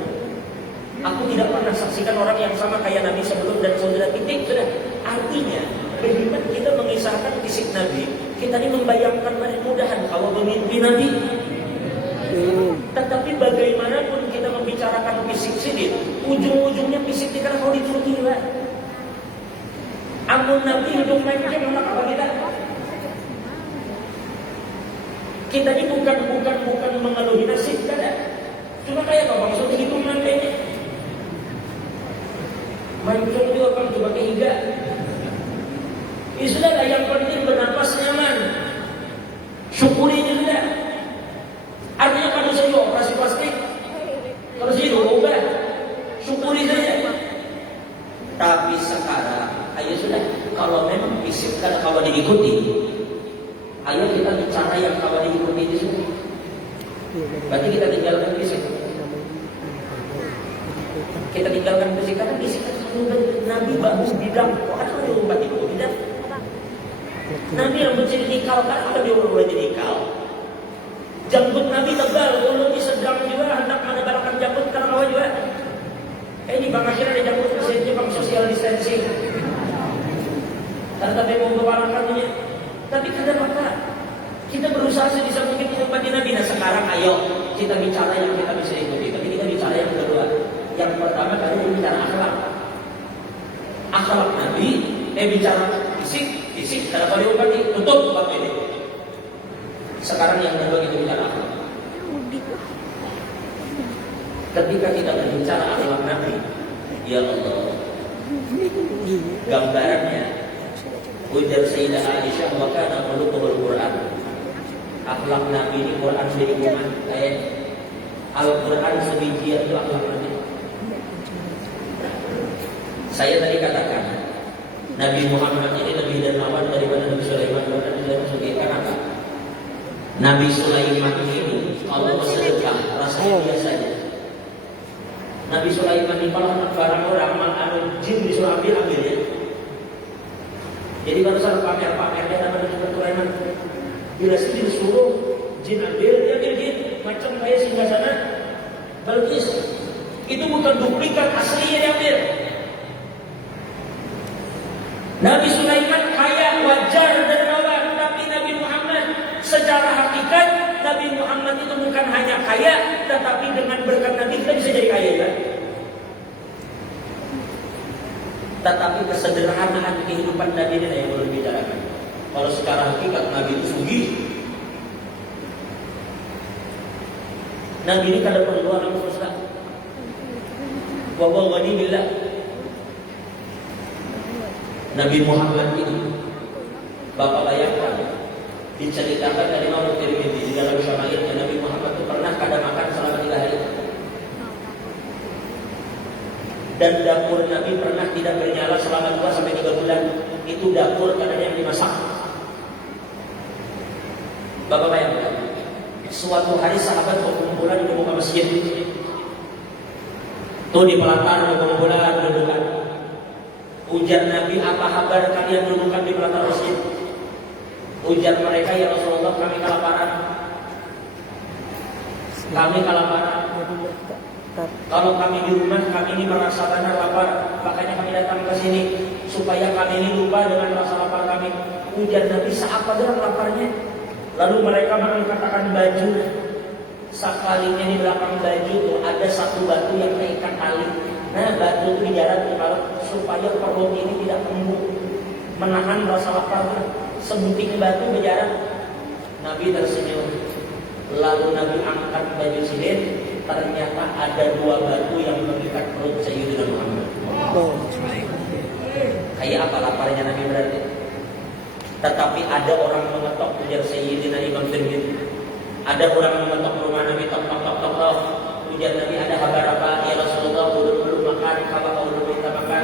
Aku tidak pernah saksikan orang yang sama kayak Nabi sebelum dan sesudah titik sudah. Artinya bagaimana kita mengisahkan fisik Nabi, kita ini membayangkan mudah-mudahan kalau mimpi Nabi. Tetapi bagaimanapun kita membicarakan fisik sidin, ujung-ujungnya fisik kita kalau dituruti lah. Amun Nabi hidung mancung anak apa kita? Kita ini bukan mengeluhi nasib kada. Cuma kayak apa maksudnya hidung mancungnya? Mancung itu akan coba kehiga. Ini sudah lah, yang penting bernapas nyaman. Syukuri ini sudah. Artinya kalau saya operasi plastik, kalau saya diubah, syukuri saja. Tapi sekarang, ayo sudah. Kalau memang fisik kan kalau diikuti, ayo kita bicara yang kalau diikuti itu sudah. Berarti kita tinggalkan fisik. Kita tinggalkan fisik karena fisik Nabi bagus bidang, kok ada orang yang batik bidang? Nabi rambut jadi nikal, kan ada dia orang jadi nikal. Janggut Nabi tebal, mulutnya sedang juga, hendak menebalkan janggut karena awal juga. Ini bang akhirnya ada janggut mesinnya bang social distancing. Dan tapi mau kewarakannya. Tapi kadang apa? Kita berusaha sebisa mungkin mengobati Nabi. Nah sekarang ayo kita bicara yang kita bisa ikuti. Tapi kita bicara yang kedua. Yang pertama kali bicara akhlak. Akhlak Nabi, bicara fisik, kenapa diobati? Tutup bab ini. Sekarang yang kedua kita bicara akhlak. Ketika kita berbicara akhlak Nabi, ya Allah, gambarannya ujar Sayyidah Aisyah wa kana khuluquhul Quran. Akhlak Nabi ini Quran jadi kuman kayak Al-Quran sebijian itu akhlak Nabi. Saya tadi katakan Nabi Muhammad ini lebih dermawan daripada Nabi Sulaiman. Nabi Sulaiman apa? Nabi Sulaiman ini kalau bersedekah rasanya biasa saja. Nabi Sulaiman ini kalau barang orang jin disuruh ambil ya. Jadi baru saja pamer dia nama Nabi Sulaiman. Bila sih disuruh jin ambil, dia ambil jin macam kayak singgah sana. Balkis itu bukan duplikat aslinya dia ambil. Nabi Sulaiman kaya, wajar dan bawah, tapi Nabi Muhammad secara hakikat Nabi Muhammad itu bukan hanya kaya, tetapi dengan berkat Nabi kita bisa jadi kaya kan? Tetapi kesederhanaan kehidupan Nabi ini yang perlu dibicarakan. Kalau secara hakikat Nabi itu sugih. Nabi ini kada perlu orang susah. Wa wallahi billah. Nabi Muhammad ini, Bapak bayangkan, diceritakan dari Imam Tirmidzi di dalam Syama'ilnya, Nabi Muhammad itu pernah kada makan selama 3 hari. Dan dapur Nabi pernah tidak bernyala selama 2 sampai 3 bulan. Itu dapur kadang yang dimasak. Bapak bayangkan, suatu hari sahabat berkumpulan di muka masjid. Tuh di pelataran berkumpulan dudukan. Ujar Nabi, apa kabar kalian dudukan di pelataran masjid? Ujar mereka, ya Rasulullah, kami kelaparan. Kami kelaparan. Kalau kami di rumah, kami ini merasakan lapar, makanya kami datang ke sini supaya kami ini lupa dengan rasa lapar kami. Ujar Nabi, seapa dengan laparnya? Lalu mereka mengangkatkan baju. Sekalinya di belakang baju tuh ada satu batu yang terikat tali. Nah, batu itu dijarat supaya perut ini tidak kembung, menahan rasa lapar. Sebuting batu berjarak. Nabi tersenyum. Lalu Nabi angkat baju silin. Ternyata ada 2 batu yang mengikat perut Sayyidina Muhammad. Kayak apa laparnya Nabi berarti? Tetapi ada orang mengetok, ujar Sayyidina Imam Tirmidzi. Ada orang mengetok rumah Nabi, tok. Ujar Nabi, ada kabar apa? Ya Rasulullah, belum makan, kabar kau belum minta makan.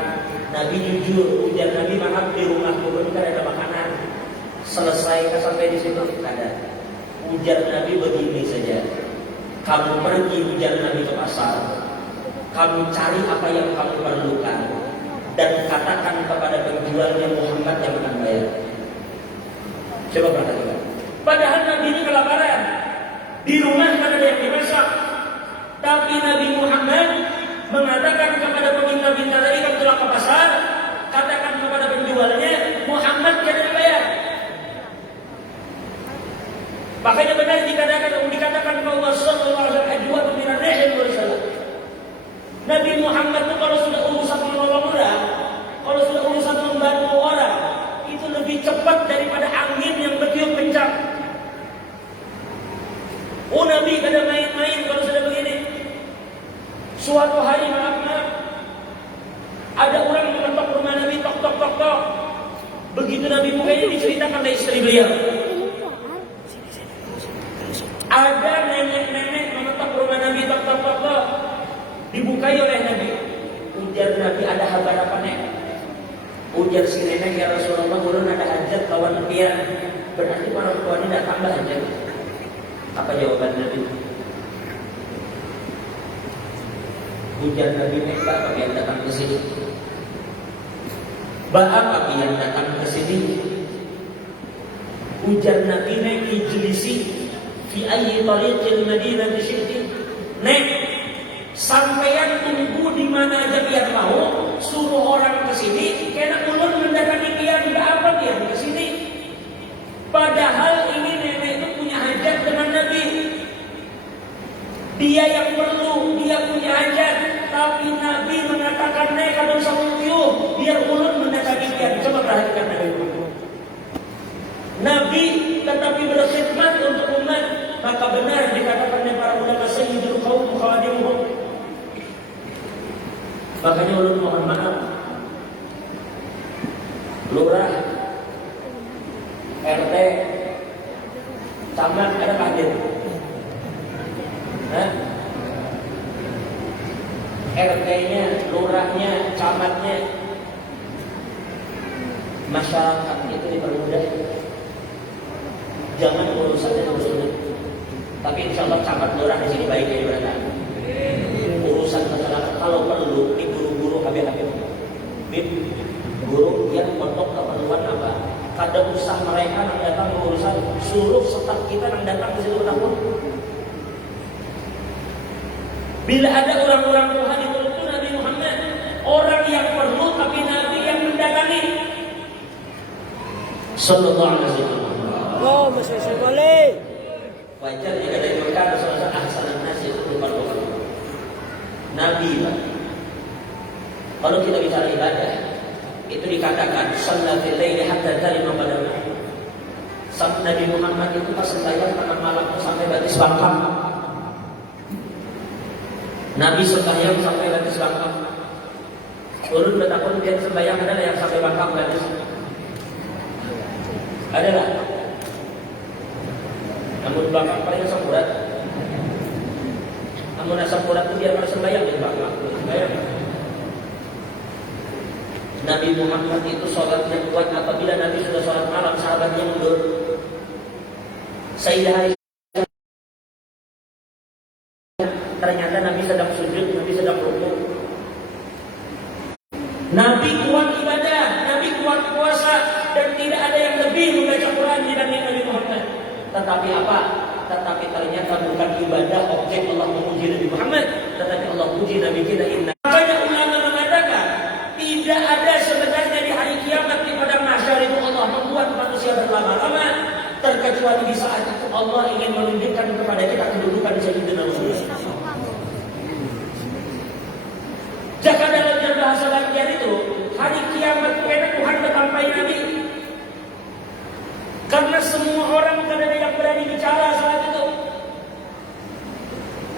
Nabi jujur, ujar Nabi, maaf di rumahku belum ada makanan. Selesai sampai di situ ada. Ujar Nabi begini saja. Kamu pergi, ujar Nabi, ke pasar. Kamu cari apa yang kamu perlukan dan katakan kepada penjualnya Muhammad yang akan bayar. Coba perhatikan. Padahal Nabi ini kelaparan. Di rumah kan ada yang dimasak. Tapi Nabi Muhammad mengatakan kepada peminta-minta tadi, kamu telah ke pasar, katakan kepada penjualnya Muhammad yang akan bayar. Makanya benar dikatakan bahwa sallallahu alaihi wasallam Nabi Muhammad itu kalau sudah urusan menolong orang, kalau sudah urusan membantu orang, itu lebih cepat daripada angin yang bertiup kencang. Oh, Nabi kada main-main kalau sudah begini. Suatu hari maaf, ada orang mengetok rumah Nabi, tok. Begitu Nabi mukanya diceritakan oleh istri beliau. Ada nenek-nenek mengetok rumah Nabi, tok. Dibukai oleh Nabi. Ujar Nabi, ada kabar apa nek? Ujar si nenek, ya Rasulullah, ulun ada hajat lawan pian. Berarti orang tua ini datang hajat. Apa jawaban Nabi? Ujar Nabi, nek apa yang datang ke sini? Apa yang datang ke sini? Ujar Nabi, nek ijlisi fi ayyi tariqil Madinah syi'ti. Nek, sampeyan tunggu di mana aja biar mau, suruh orang ke sini, kena ulun mendatangi pian, apa pian ke sini? Padahal ini nenek itu punya hajat dengan Nabi. Dia yang perlu, dia punya hajat, tapi Nabi mengatakan nek kadang samuyuh, biar ulun mendatangi pian. Coba perhatikan Nabi tetapi berkhidmat untuk umat, maka benar dikatakan oleh para ulama sayyidul qaum khadimuhum. Makanya ulun mohon maaf, lurah, RT, camat ada hadir. RT-nya, lurahnya, camatnya, masyarakat itu dipermudah. Jangan urusannya sulit. Tapi insya Allah camat lurah di sini baik ya berada. Urusan masyarakat kalau perlu di guru-guru habis-habis. Guru yang untuk keperluan apa? Kada usah mereka yang datang urusan, suruh staf kita yang datang ke situ tahun. Bila ada orang-orang Tuhan itu Nabi Muhammad, orang yang perlu tapi Nabi yang mendatangi. Sallallahu alaihi wasallam. Oh, masih boleh. Wajar jika dari berkata salah ahsanan nasi itu berupa doa. Nabi, Pak. Kalau kita bicara ibadah, itu dikatakan sallatil laili hatta tarima badana. Sabda Nabi Muhammad itu pas sembahyang tengah malam sampai batis bangkang. Nabi sembahyang sampai batis bangkang. Turun bertakun dia sembahyang adalah yang sampai bangkang batis. Adalah. Namun bangkang paling sempurna. Namun sempurna itu dia harus sembahyang di bangkang. Nabi Muhammad itu sholatnya kuat apabila Nabi sudah sholat malam, sahabatnya mundur. Sayyidah Aisyah, ternyata Nabi sedang sujud, Nabi sedang rukuk. Nabi kuat ibadah, Nabi kuat puasa, dan tidak ada yang lebih membaca Quran dibanding Nabi Muhammad. Tetapi apa? Tetapi ternyata bukan ibadah objek Allah memuji Nabi Muhammad, tetapi Allah puji Nabi kita. Banyak ulama mengatakan tidak ada sebenarnya di hari kiamat di padang mahsyar itu Allah membuat manusia berlama-lama, terkecuali di saat itu Allah ingin menunjukkan kepada kita kedudukan Sayyidina Rasulullah. Jika dalam bahasa bagian itu hari kiamat karena Tuhan sampai Nabi, karena semua orang tidak ada yang berani bicara saat itu.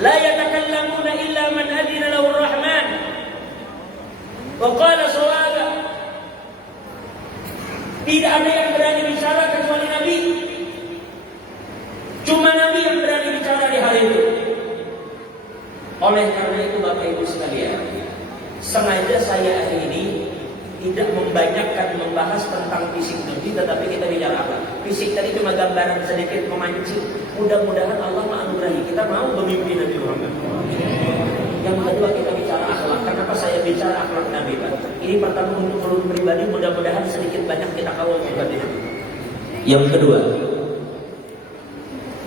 La yatakallamuna illa man adina lahu ar-Rahman wa qala shawaba. Tidak ada yang berani bicara kecuali Nabi. Cuma Nabi yang berani bicara di hari itu. Oleh karena itu Bapak Ibu sekalian, sengaja saya hari ini tidak membanyakkan membahas tentang fisik Nabi, tetapi kita bicara apa? Fisik tadi cuma gambaran sedikit memancing. Mudah-mudahan Allah menganugerahi kita mau memimpin Nabi Muhammad. Yang kedua kita bicara akhlak. Kenapa saya bicara akhlak Nabi, Pak? Ini pertama untuk ulun pribadi, mudah-mudahan sedikit banyak kita kawal juga. Yang kedua,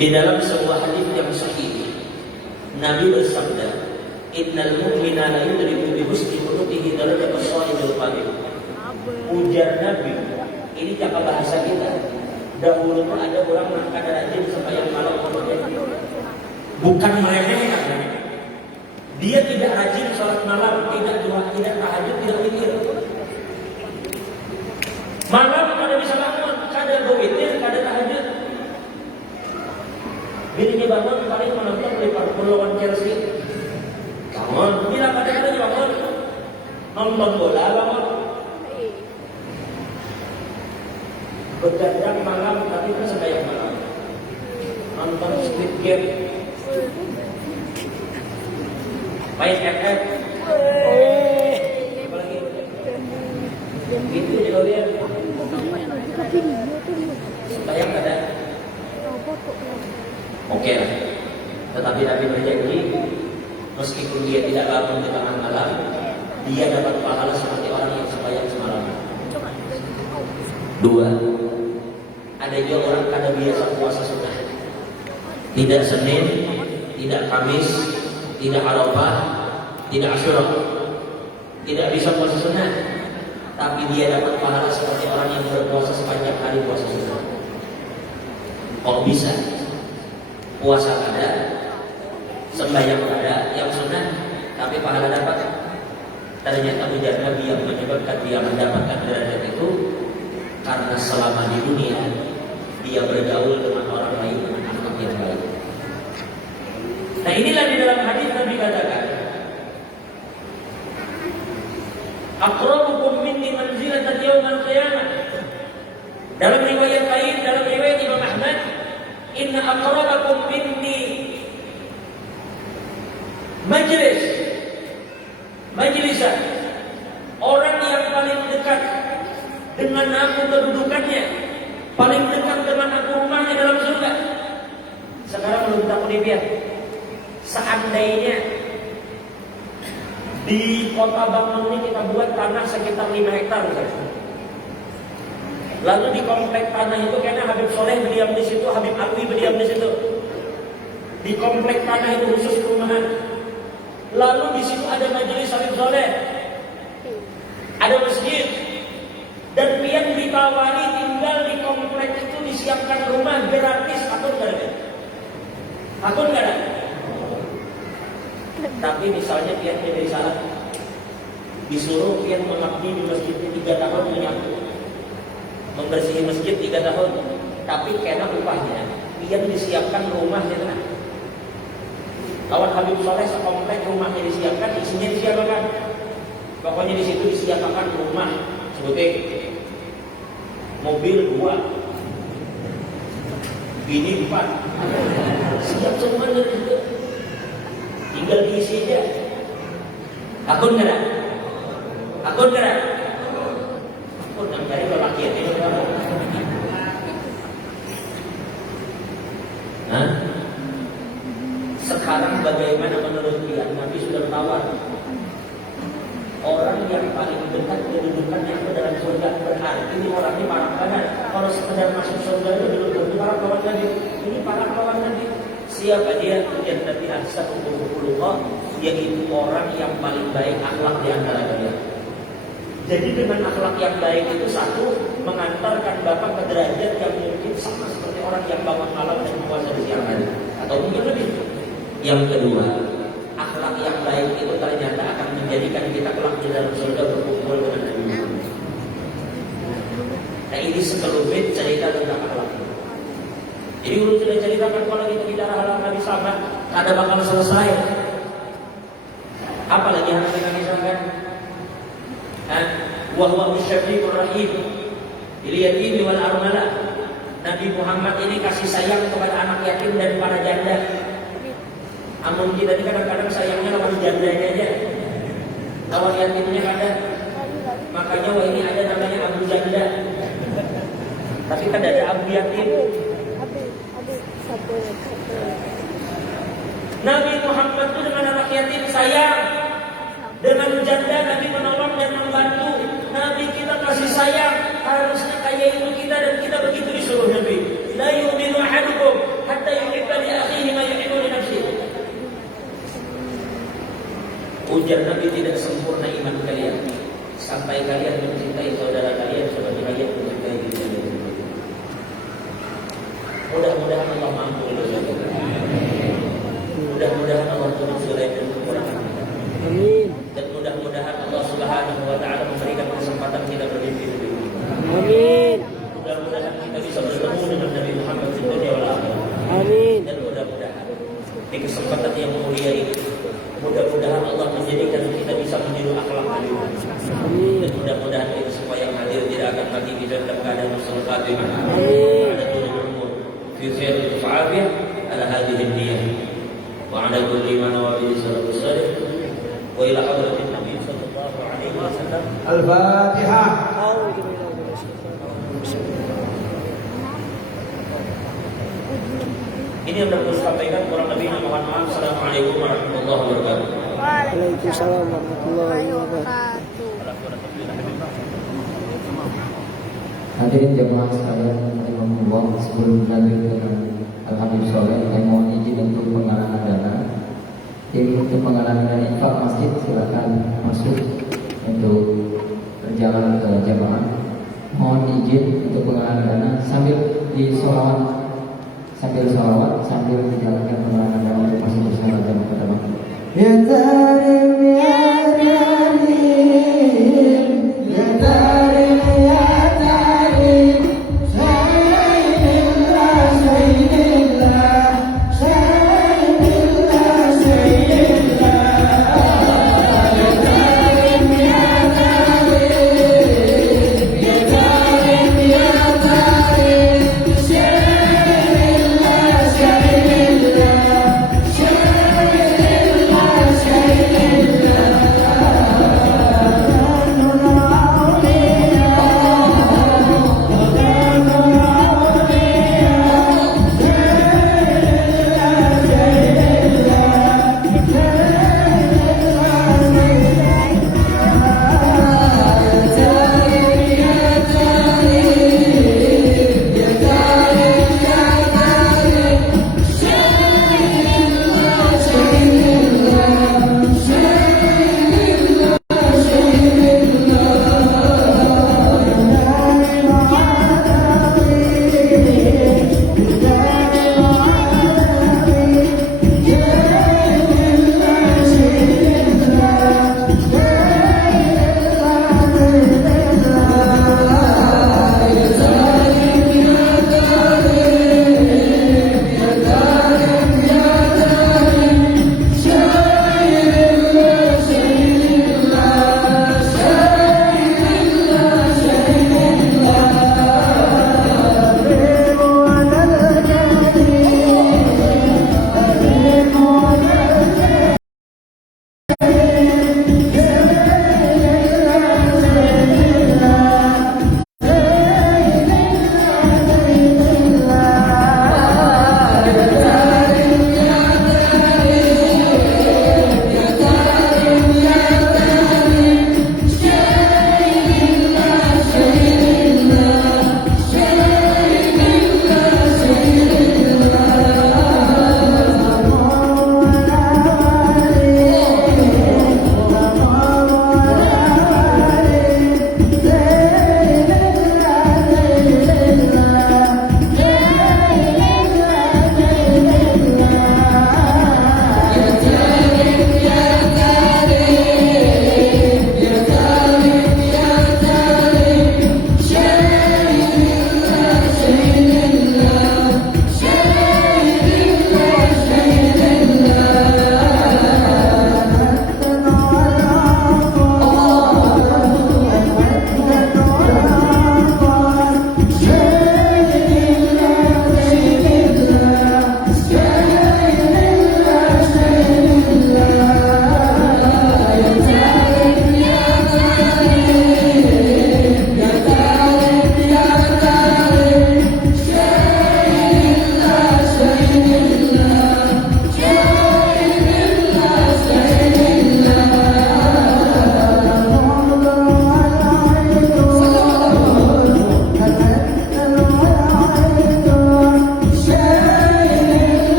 di dalam sebuah hadis yang sahih, Nabi bersabda, Innal mu'mina la yudriku bi husni khuluqihi darajat as-sha'idil qalil. Ujar Nabi, ini cakap bahasa kita. Dahulu ada orang yang kada rajin sembahyang malam kemudian. Bukan meremehkan. Dia tidak rajin salat malam, tidak doa, tidak tahajud, tidak witir. Malam kada bisa bangun, kada witir, kada tahajud. Bininya bangun paling menonton Liverpool lawan Chelsea. Bangun, bila pada bangun, nonton bola bangun. Begadang malam tapi kan sembahyang malam. Nonton Squid Game, main FF, apalagi gitu juga dia. Sembahyang ada. Oke lah. Tetapi Nabi berjanji, meskipun dia tidak bangun di tengah malam, dia dapat pahala seperti orang yang sembahyang semalam. Dua, ada juga orang kada biasa puasa sunnah. Tidak Senin, tidak Kamis, tidak Arafah, tidak Asyura. Tidak bisa puasa sunnah, tapi dia dapat pahala seperti orang yang berpuasa sepanjang hari puasa sunnah. Kok bisa? Puasa ada, sembahyang ada, yang sunnah, tapi pahala dapat. Ternyata ujar Nabi yang menyebabkan dia mendapatkan derajat itu karena selama di dunia dia bergaul dengan orang lain dengan akhlak yang baik. Nah inilah di dalam hadis Nabi katakan, aqrabukum minni manzilatan yaumil qiyamah. Dalam riwayat lain, dalam riwayat Imam Ahmad, inna aqrabakum minni majlisan, orang yang paling dekat dengan aku kedudukannya, paling dekat dengan aku rumahnya dalam surga. Sekarang belum tak lihat. Seandainya di kota Bandung ini kita buat tanah sekitar 5 hektar, lalu di komplek tanah itu karena Habib Soleh berdiam di situ, Habib Alwi berdiam di situ. Di komplek tanah itu khusus perumahan. Lalu di situ ada majelis Habib Soleh, ada masjid, dan pian ditawari tinggal di komplek disiapkan rumah gratis, akun nggak ada? Akun nggak ada? Tapi misalnya dia dari salah, disuruh dia mengabdi di masjid 3 tahun menyapu, membersihi masjid 3 tahun, tapi kena upahnya dia disiapkan rumah di tengah. Kawan Habib Soleh sekomplek rumahnya disiapkan, isinya disiapkan. Pokoknya di situ disiapkan rumah, sebutnya mobil 2, bini 4, siap semua dari situ. Tinggal diisi aja. Akun nggak ada? Akun nggak ada? Akun yang cari lelaki yang ini kamu. Hah? Sekarang bagaimana menurut dia? Nabi sudah tawar. Orang yang paling dekat kedudukannya ke dalam surga berarti ini orangnya para kawan. Kalau sekedar masuk surga itu belum tentu para kawan Nabi. Ini para kawan Nabi. Siapa dia? Jannati ahsanuhum khuluqan, yaitu orang yang paling baik akhlak di antara kalian. Jadi dengan akhlak yang baik itu satu, mengantarkan Bapak ke derajat yang mungkin sama seperti orang yang bangun malam dan puasa di siang hari, atau mungkin lebih. Yang kedua, akhlak yang baik itu ternyata akan menjadikan kita kelak di dalam surga berkumpul dengan Nabi Muhammad. Nah, ini sekelumit cerita tentang akhlak. Jadi urut sudah ceritakan kalau kita bicara hal Nabi sahabat, ada bakal selesai. Apalagi yang akan kami sampaikan? Wahwa musyafiqur rahim lil yatim wal armala. Nabi Muhammad ini kasih sayang kepada anak yatim dan para janda. Amun kita ini kadang-kadang sayangnya lawan jandanya aja, lawan yatimnya kadang. Makanya wah ini ada namanya Abu Janda. Tapi kan ada Abu Yatim. Nabi Muhammad itu dengan anak yatim sayang, dengan janda Nabi menolong dan membantu. Nabi kita kasih sayang, harusnya kayak itu kita, dan kita begitu disuruh Nabi. La yu'minu ahadukum hatta yuhibba li akhihi ma yuhibbu li nafsihi. Ujar Nabi, tidak sempurna iman kalian sampai kalian mencintai saudara kalian seperti kalian mencintai diri kalian. Mudah-mudahan Allah mampu. Mudah-mudahan Allah turun surah dan kekurangan. Amin. Dan mudah-mudahan Allah Subhanahu wa taala memberikan kesempatan kita bermimpi lebih. Amin. Mudah-mudahan kita bisa bertemu dengan Nabi Muhammad di dunia wal akhirah. Amin. Dan mudah-mudahan di kesempatan yang mulia ini, mudah-mudahan Allah menjadikan kita bisa meniru akhlak Nabi Muhammad. Amin. Dan mudah-mudahan kita semua yang hadir tidak akan mati di dalam keadaan husnul khatimah. Amin. في خير وعافية على هذه النية وعلى كل ما نوى به سلف الصالح وإلى حضرة النبي صلى الله عليه وسلم. الفاتحة. Ini yang dapat saya sampaikan, kurang lebihnya mohon maaf. Assalamualaikum warahmatullahi wabarakatuh. Waalaikumsalam warahmatullahi wabarakatuh. Hadirin jemaah sekalian, rahimahumullah, sebelum lanjut dengan Al-Habib Soleh, saya mohon izin untuk penggalangan dana. Tim untuk penggalangan dana infak masjid silakan masuk untuk berjalan ke jemaah. Mohon izin untuk penggalangan dana sambil sholawat sambil menjalankan penggalangan dana untuk masuk ke salat jamaah pertama. Ya Tarim ya Karim, ya Tarim ya Tarim, Sayyidillah Sayyidillah, Sayyidillah Sayyidillah, ya Tarim ya Tarim, ya Tarim ya Tarim, Sayyidillah Sayyidillah, Sayyidillah Sayyidillah.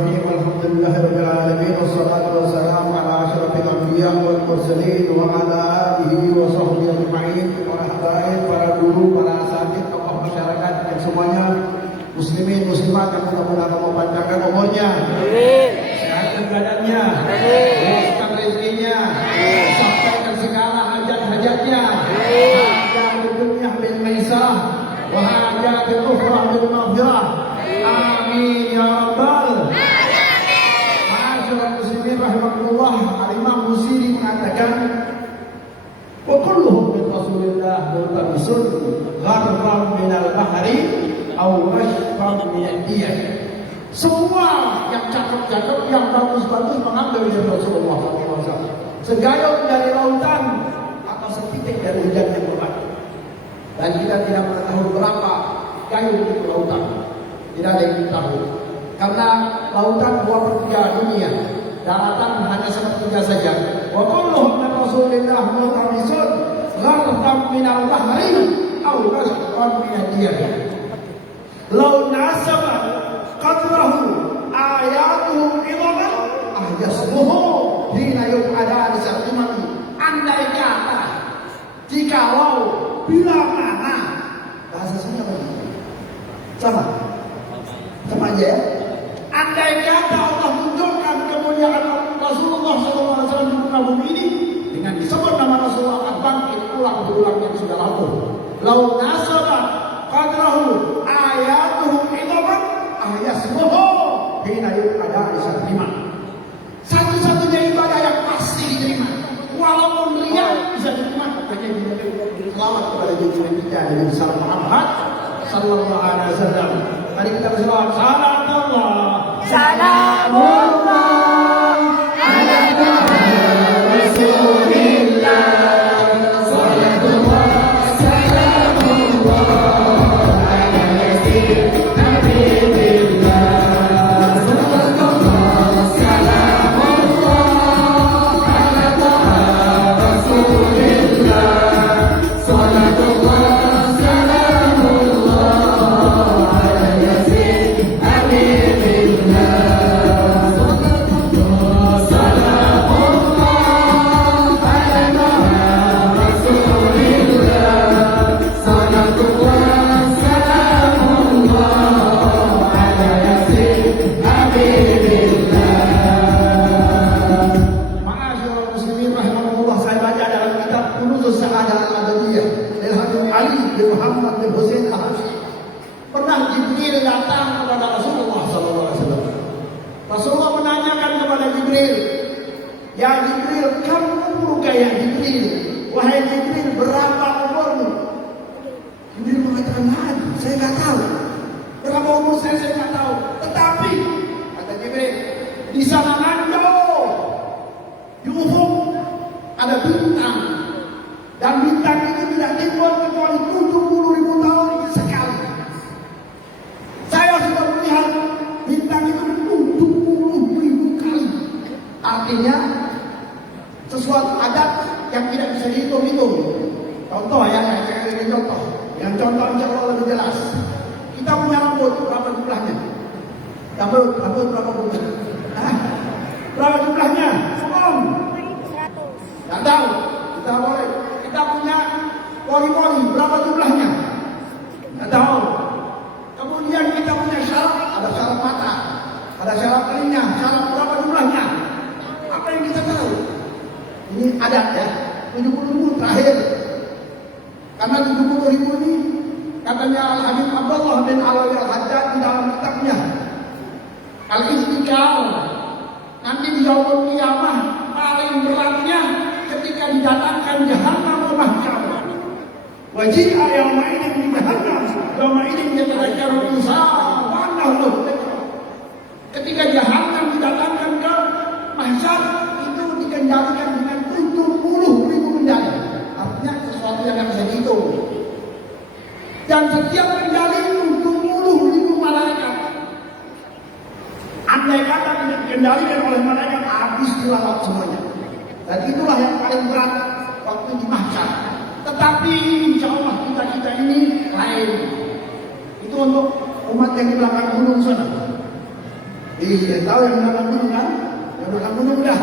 Bismillahirrahmanirrahim. Alhamdulillahirabbil alamin wassalatu wassalamu ala asyrafil anbiya wal mursalin wa ala alihi wa sahbihi ajma'in. Para hadirin, para guru, para asatidz, tokoh masyarakat dan semuanya muslimin muslimat yang mudah-mudahan Allah panjangkan umurnya. Amin. Sehatkan badannya. Luaskan rezekinya. Sampaikan segala hajat-hajatnya. Hajat dunia bil maisarah wa hajat ukhra bil maghfirah. Amin ya rabbal alamin. Ma'asyiral muslimin rahimakumullah. Al-Imam Busiri mengatakan wa kulluhum min Rasulillah multabisun gharran minal bahri aw rashfan min diyah. Semua yang cakep-cakep, yang bagus-bagus mengambil dari Rasulullah SAW. Segayung dari lautan atau setitik dari hujan yang lebat. Dan kita tidak mengetahui berapa gayung itu lautan. Tidak ada yang tahu. Karena lautan 2/3 dunia, daratan hanya 1/3 saja. Wa kulluhum min Rasulillah multabisun gharran minal bahri aw rashfan min diyah. Law nasaba qadrahu ayatuhu idaman ahyasmuhu hina yub'ada disartimani. Andai kata, jikalau, bila mana, bahasa saya apa ini? Sama aja ya. Andai kata Allah tunjukkan kemuliaan Rasulullah SAW di muka bumi ini dengan disebut nama Rasulullah akan bangkit ulang-ulang yang sudah lalu. Law nasaba qadrahu ayatuhu idaman ahyasmuhu hina yub'ada disartimani. Satu-satunya ibadah yang pasti diterima, walaupun riya bisa diterima, hanya selawat kepada junjungan kita Nabi Muhammad sallallahu alaihi wasallam. Mari kita berselawat. Salamullah ala Rasulillah. Salatullah salamullah ala yasin habibillah. Pernah Jibril datang kepada Rasulullah SAW. Rasulullah menanyakan kepada Jibril, ya Jibril, kamu umurka ya Jibril? Wahai Jibril, berapa umurmu? Jibril mengatakan, saya nggak tahu. Berapa umur saya nggak tahu. Tetapi kata Jibril, di sana jauh di ufuk ada bintang, dan bintang itu tidak timbul kecuali 70.000 tahun sekali. Saya sudah melihat bintang itu 70.000 kali. Artinya sesuatu adat yang tidak bisa dihitung-hitung. Contoh ya, saya beri contoh. Yang contoh insya Allah lebih jelas. Kita punya rambut, berapa jumlahnya? Rambut berapa jumlahnya? Berapa jumlahnya? Soal. Tidak tahu. Kita boleh. Kita punya pori-pori, berapa jumlahnya? Tidak tahu. Kemudian kita punya syaraf, ada syaraf mata, ada syaraf telinga, syaraf berapa jumlahnya? Apa yang kita tahu? Ini adat ya, 70.000 terakhir. Karena 70.000 ini katanya Al-Habib Abdullah bin Alawi Al-Haddad di dalam kitabnya Al-Istiqal, nanti di yaumul qiyamah paling beratnya ketika didatangkan jahannam ke mahsyar. Waji'a yauma idzin bi jahannam, yauma idzin yatadakkaru insan wa annahu. Ketika jahannam didatangkan ke mahsyar, itu dikendalikan dengan 70.000 kendali. Artinya sesuatu yang bisa dihitung. Dan setiap kendali 70.000 malaikat. Andai kata dikendalikan oleh malaikat, habis dilawat semuanya. Dan itulah yang paling berat waktu di mahsyar. Tetapi insya Allah kita ini lain. Itu untuk umat yang di belakang gunung sana. Iya, tahu yang belakang gunung kan? Yang belakang gunung udah.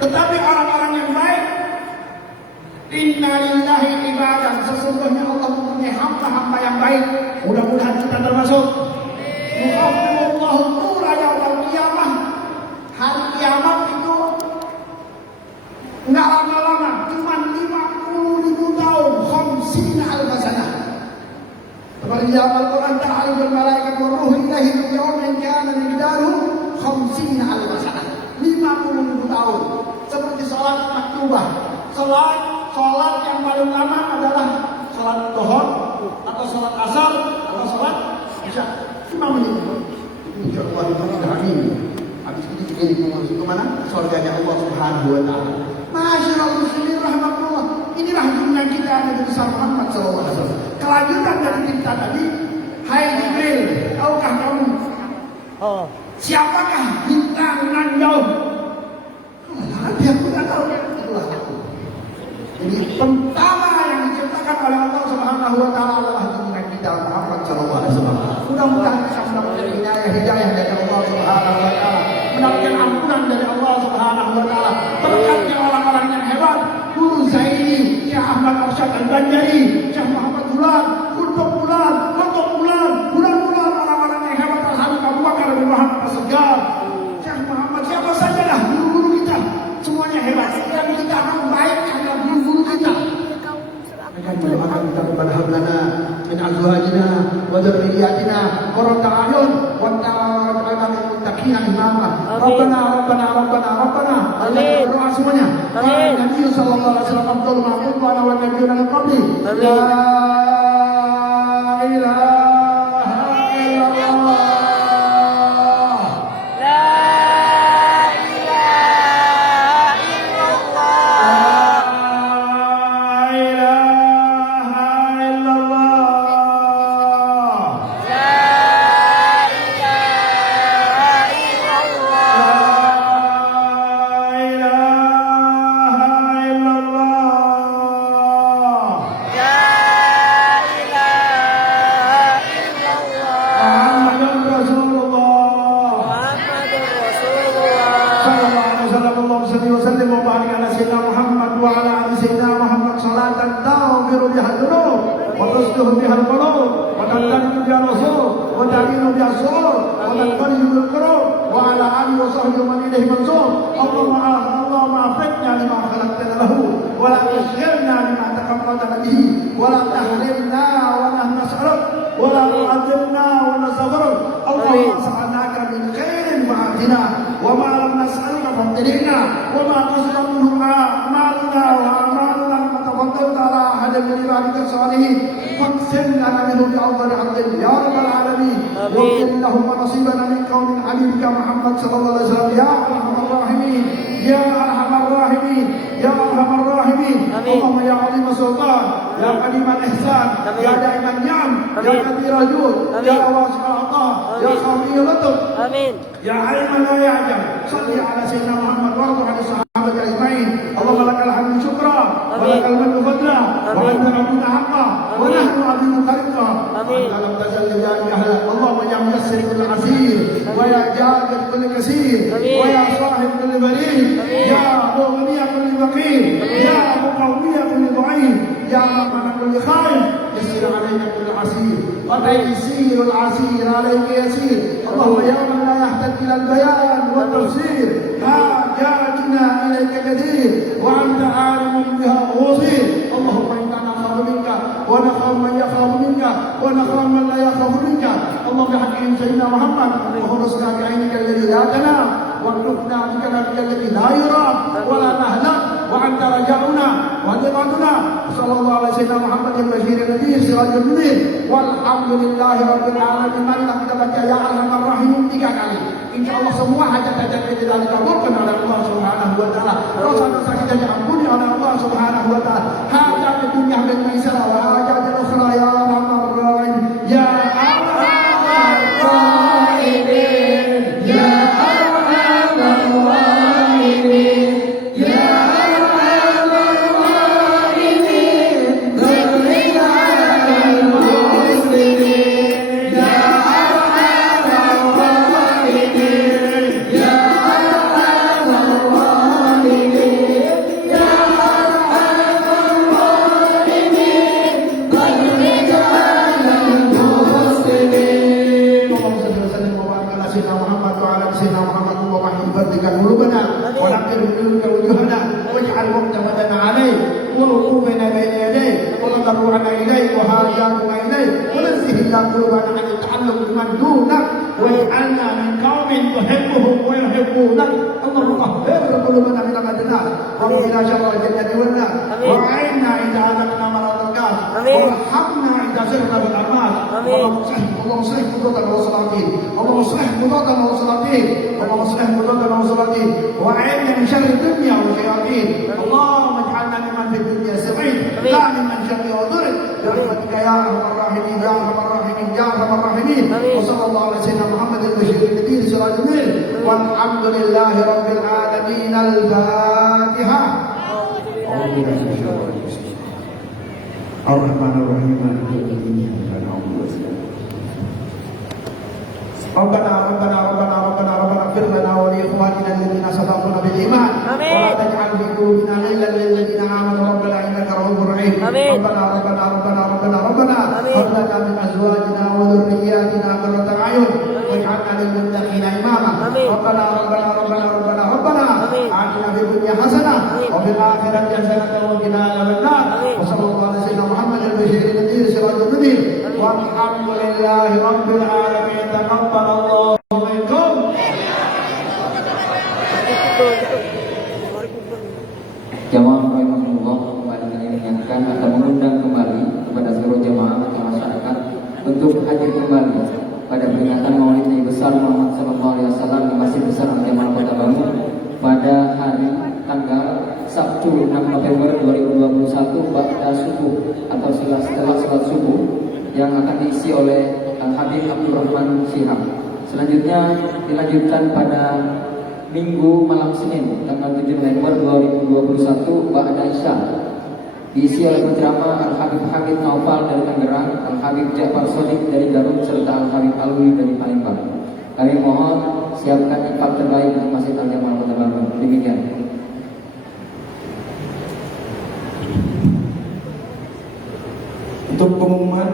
Tetapi orang-orang yang baik, inna lillahi ibadah, sesungguhnya Allah mempunyai hamba-hamba yang baik. Mudah-mudahan kita termasuk. Yuhafidullahu nura yaumil qiyamah. Hari kiamat itu nggak lama-lama, cuma 50.000 tahun, 50.000 sana. Seperti Al Quran ta'ala bil malaikat wa ruhu ilaihi fi yawmin kana miqdaruhu 50.000 sana. 50.000 tahun. Seperti sholat maktubah. Sholat yang paling lama adalah sholat duhur atau sholat asar atau sholat isya. 5 menit. Insya Allah itu sudah amin. Habis ini kita masuk ke mana? Surganya Allah Subhanahu wa taala. Masyaallah muslimin rahmatullah. Inilah dunia kita Nabi besar Muhammad sallallahu alaihi wasallam. Kelanjutan dari cerita tadi, hai Jibril, tahukah kamu siapakah bintang nan jauh? Dia pun tak tahu, itulah aku. Jadi pertama yang diciptakan oleh Allah Subhanahu wa taala adalah junjungan kita Muhammad sallallahu alaihi wasallam. Mudah-mudahan kita mendapatkan hidayah dari Allah Subhanahu wa taala, mendapatkan ampunan dari Allah Subhanahu wa taala. Berkatnya orang-orang yang hebat, Guru Zaini, Syekh Ahmad Arsyad Al-Banjari, Syekh Muhammad Bulan, Bulan, orang-orang yang hebat, Al-Habib Abu Bakar bin Muhammad As-Segaf, Syekh Muhammad, siapa saja dah guru-guru kita, semuanya hebat. Dan kita akan baik karena guru-guru kita. Akan mendoakan kita kepada hablana min azwajina wa dzurriyyatina qurrata a'yun wa ta'ala min muttaqina imama. Rabbana. Amin. Doa semuanya. Nabi sallallahu alaihi wasallam Abdul Mahmud wa ala nabiyina al-qabli. La ilaha illallah. Insyaallah semua hajat-hajat kita dikabulkan oleh Allah Subhanahu wa taala. Dosa-dosa kita diampuni oleh Allah Subhanahu wa taala. Hajat dunia dan maisara wa hajat ukhra ya arhamar rahimin. Ya arhamar rahimin. Ya arhamar rahimin. Ya arhamar rahimin. Dzurriyyal muslimin. Ya arhamar Muhammad wa ala sayyidina Muhammad wa mahibbatika qulubana wa naqir minka wujuhana waj'al muqtamadana alayhi wa wuqufana bayna yadayhi wa tadarru'ana ilayhi wa hajatuna ilayhi wa nazzih qulubana an ta'alluq biman dunak waj'alna min qaumin tuhibbuhum wa yuhibbunak Allahumma hfir qulubana min al-adnah wa qina syarra al-jannati wan nar wa a'inna idza adaqna maradak warhamna idza sirna bil amal اللهم صلح قدوتنا وصلاتين اللهم صلح قدوتنا وصلاتين اللهم صلح قدوتنا وصلاتين وأعنا من شر الدنيا والشياطين اللهم اجعلنا ممن في الدنيا سعيد لا ممن شقي وضرب برحمتك يا أرحم الراحمين يا أرحم الراحمين يا أرحم الراحمين وصلى الله على سيدنا محمد البشير النذير سراج المنير والحمد لله رب العالمين الفاتحة الرحمن الرحيم مالك يوم الدين ربنا ربنا ربنا ربنا ربنا اغفر لنا ولاخواننا الذين سبقونا بالايمان ولا تجعل في قلوبنا غلا للذين امنوا ربنا انك رؤوف رحيم ربنا ربنا ربنا ربنا ربنا هب لنا من ازواجنا وذرياتنا قرة اعين واجعلنا للمتقين اماما ربنا ربنا ربنا ربنا ربنا آتنا في الدنيا حسنه وفي الاخره حسنه وقنا عذاب النار وصلى الله على سيدنا محمد البشير النذير سراج المنير والحمد لله رب العالمين تقبل الله منكم. Jamaah rahimahullah, kembali kami mengingatkan atau mengundang kembali kepada seluruh jamaah atau masyarakat untuk hadir kembali pada peringatan Maulid Nabi besar Muhammad SAW di Masjid Besar Al-Jamaah Kota Bandung pada hari tanggal Sabtu 6 November 2021 ba'da subuh atau setelah salat subuh yang akan diisi oleh Al-Habib Abdurrahman Shihab. Selanjutnya dilanjutkan pada Minggu malam Senin tanggal 7 November 2021 ba'da Isya diisi oleh penceramah Al-Habib Hamid Naufal dari Tangerang, Al-Habib Ja'far Shodiq dari Garut serta Al-Habib Alwi dari Palembang. Kami mohon siapkan infak terbaik untuk Masjid Al-Jamaah Kota Bandung. Demikian. Untuk pengumuman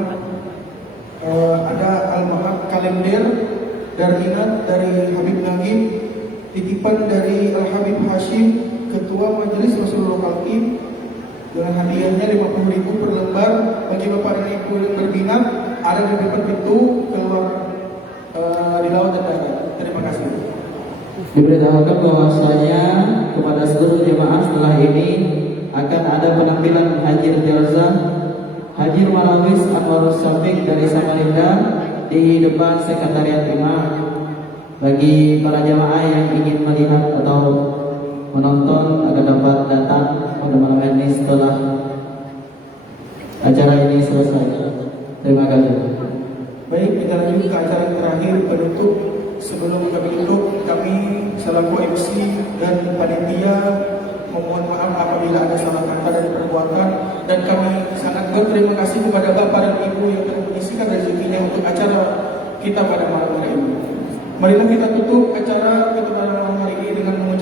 ada almahat kalender dari ingat dari Habib Nagib, titipan dari Al-Habib Hashim, Ketua Majelis Rasulullah Khalqi, dengan hadiahnya 50.000 per lembar bagi bapak dan ibu yang berminat, ada di depan pintu keluar di laut dan darat. Terima kasih. Diberitahukan bahwasanya kepada seluruh jemaah setelah ini akan ada penampilan Haji Jalzah Haji Malawis Anwarus Safiq dari Samarinda di depan sekretariat Imam. Bagi para jemaah yang ingin melihat atau menonton agar dapat datang pada malam ini setelah acara ini selesai. Terima kasih. Baik, kita lanjut ke acara yang terakhir penutup. Sebelum kami tutup, kami selaku MC dan panitia memohon maaf apabila ada salah kata dan perbuatan, dan kami sangat berterima kasih kepada bapak dan ibu yang telah mengisikan rezekinya untuk acara kita pada malam hari ini. Marilah kita tutup acara kita pada malam hari ini dengan mengucap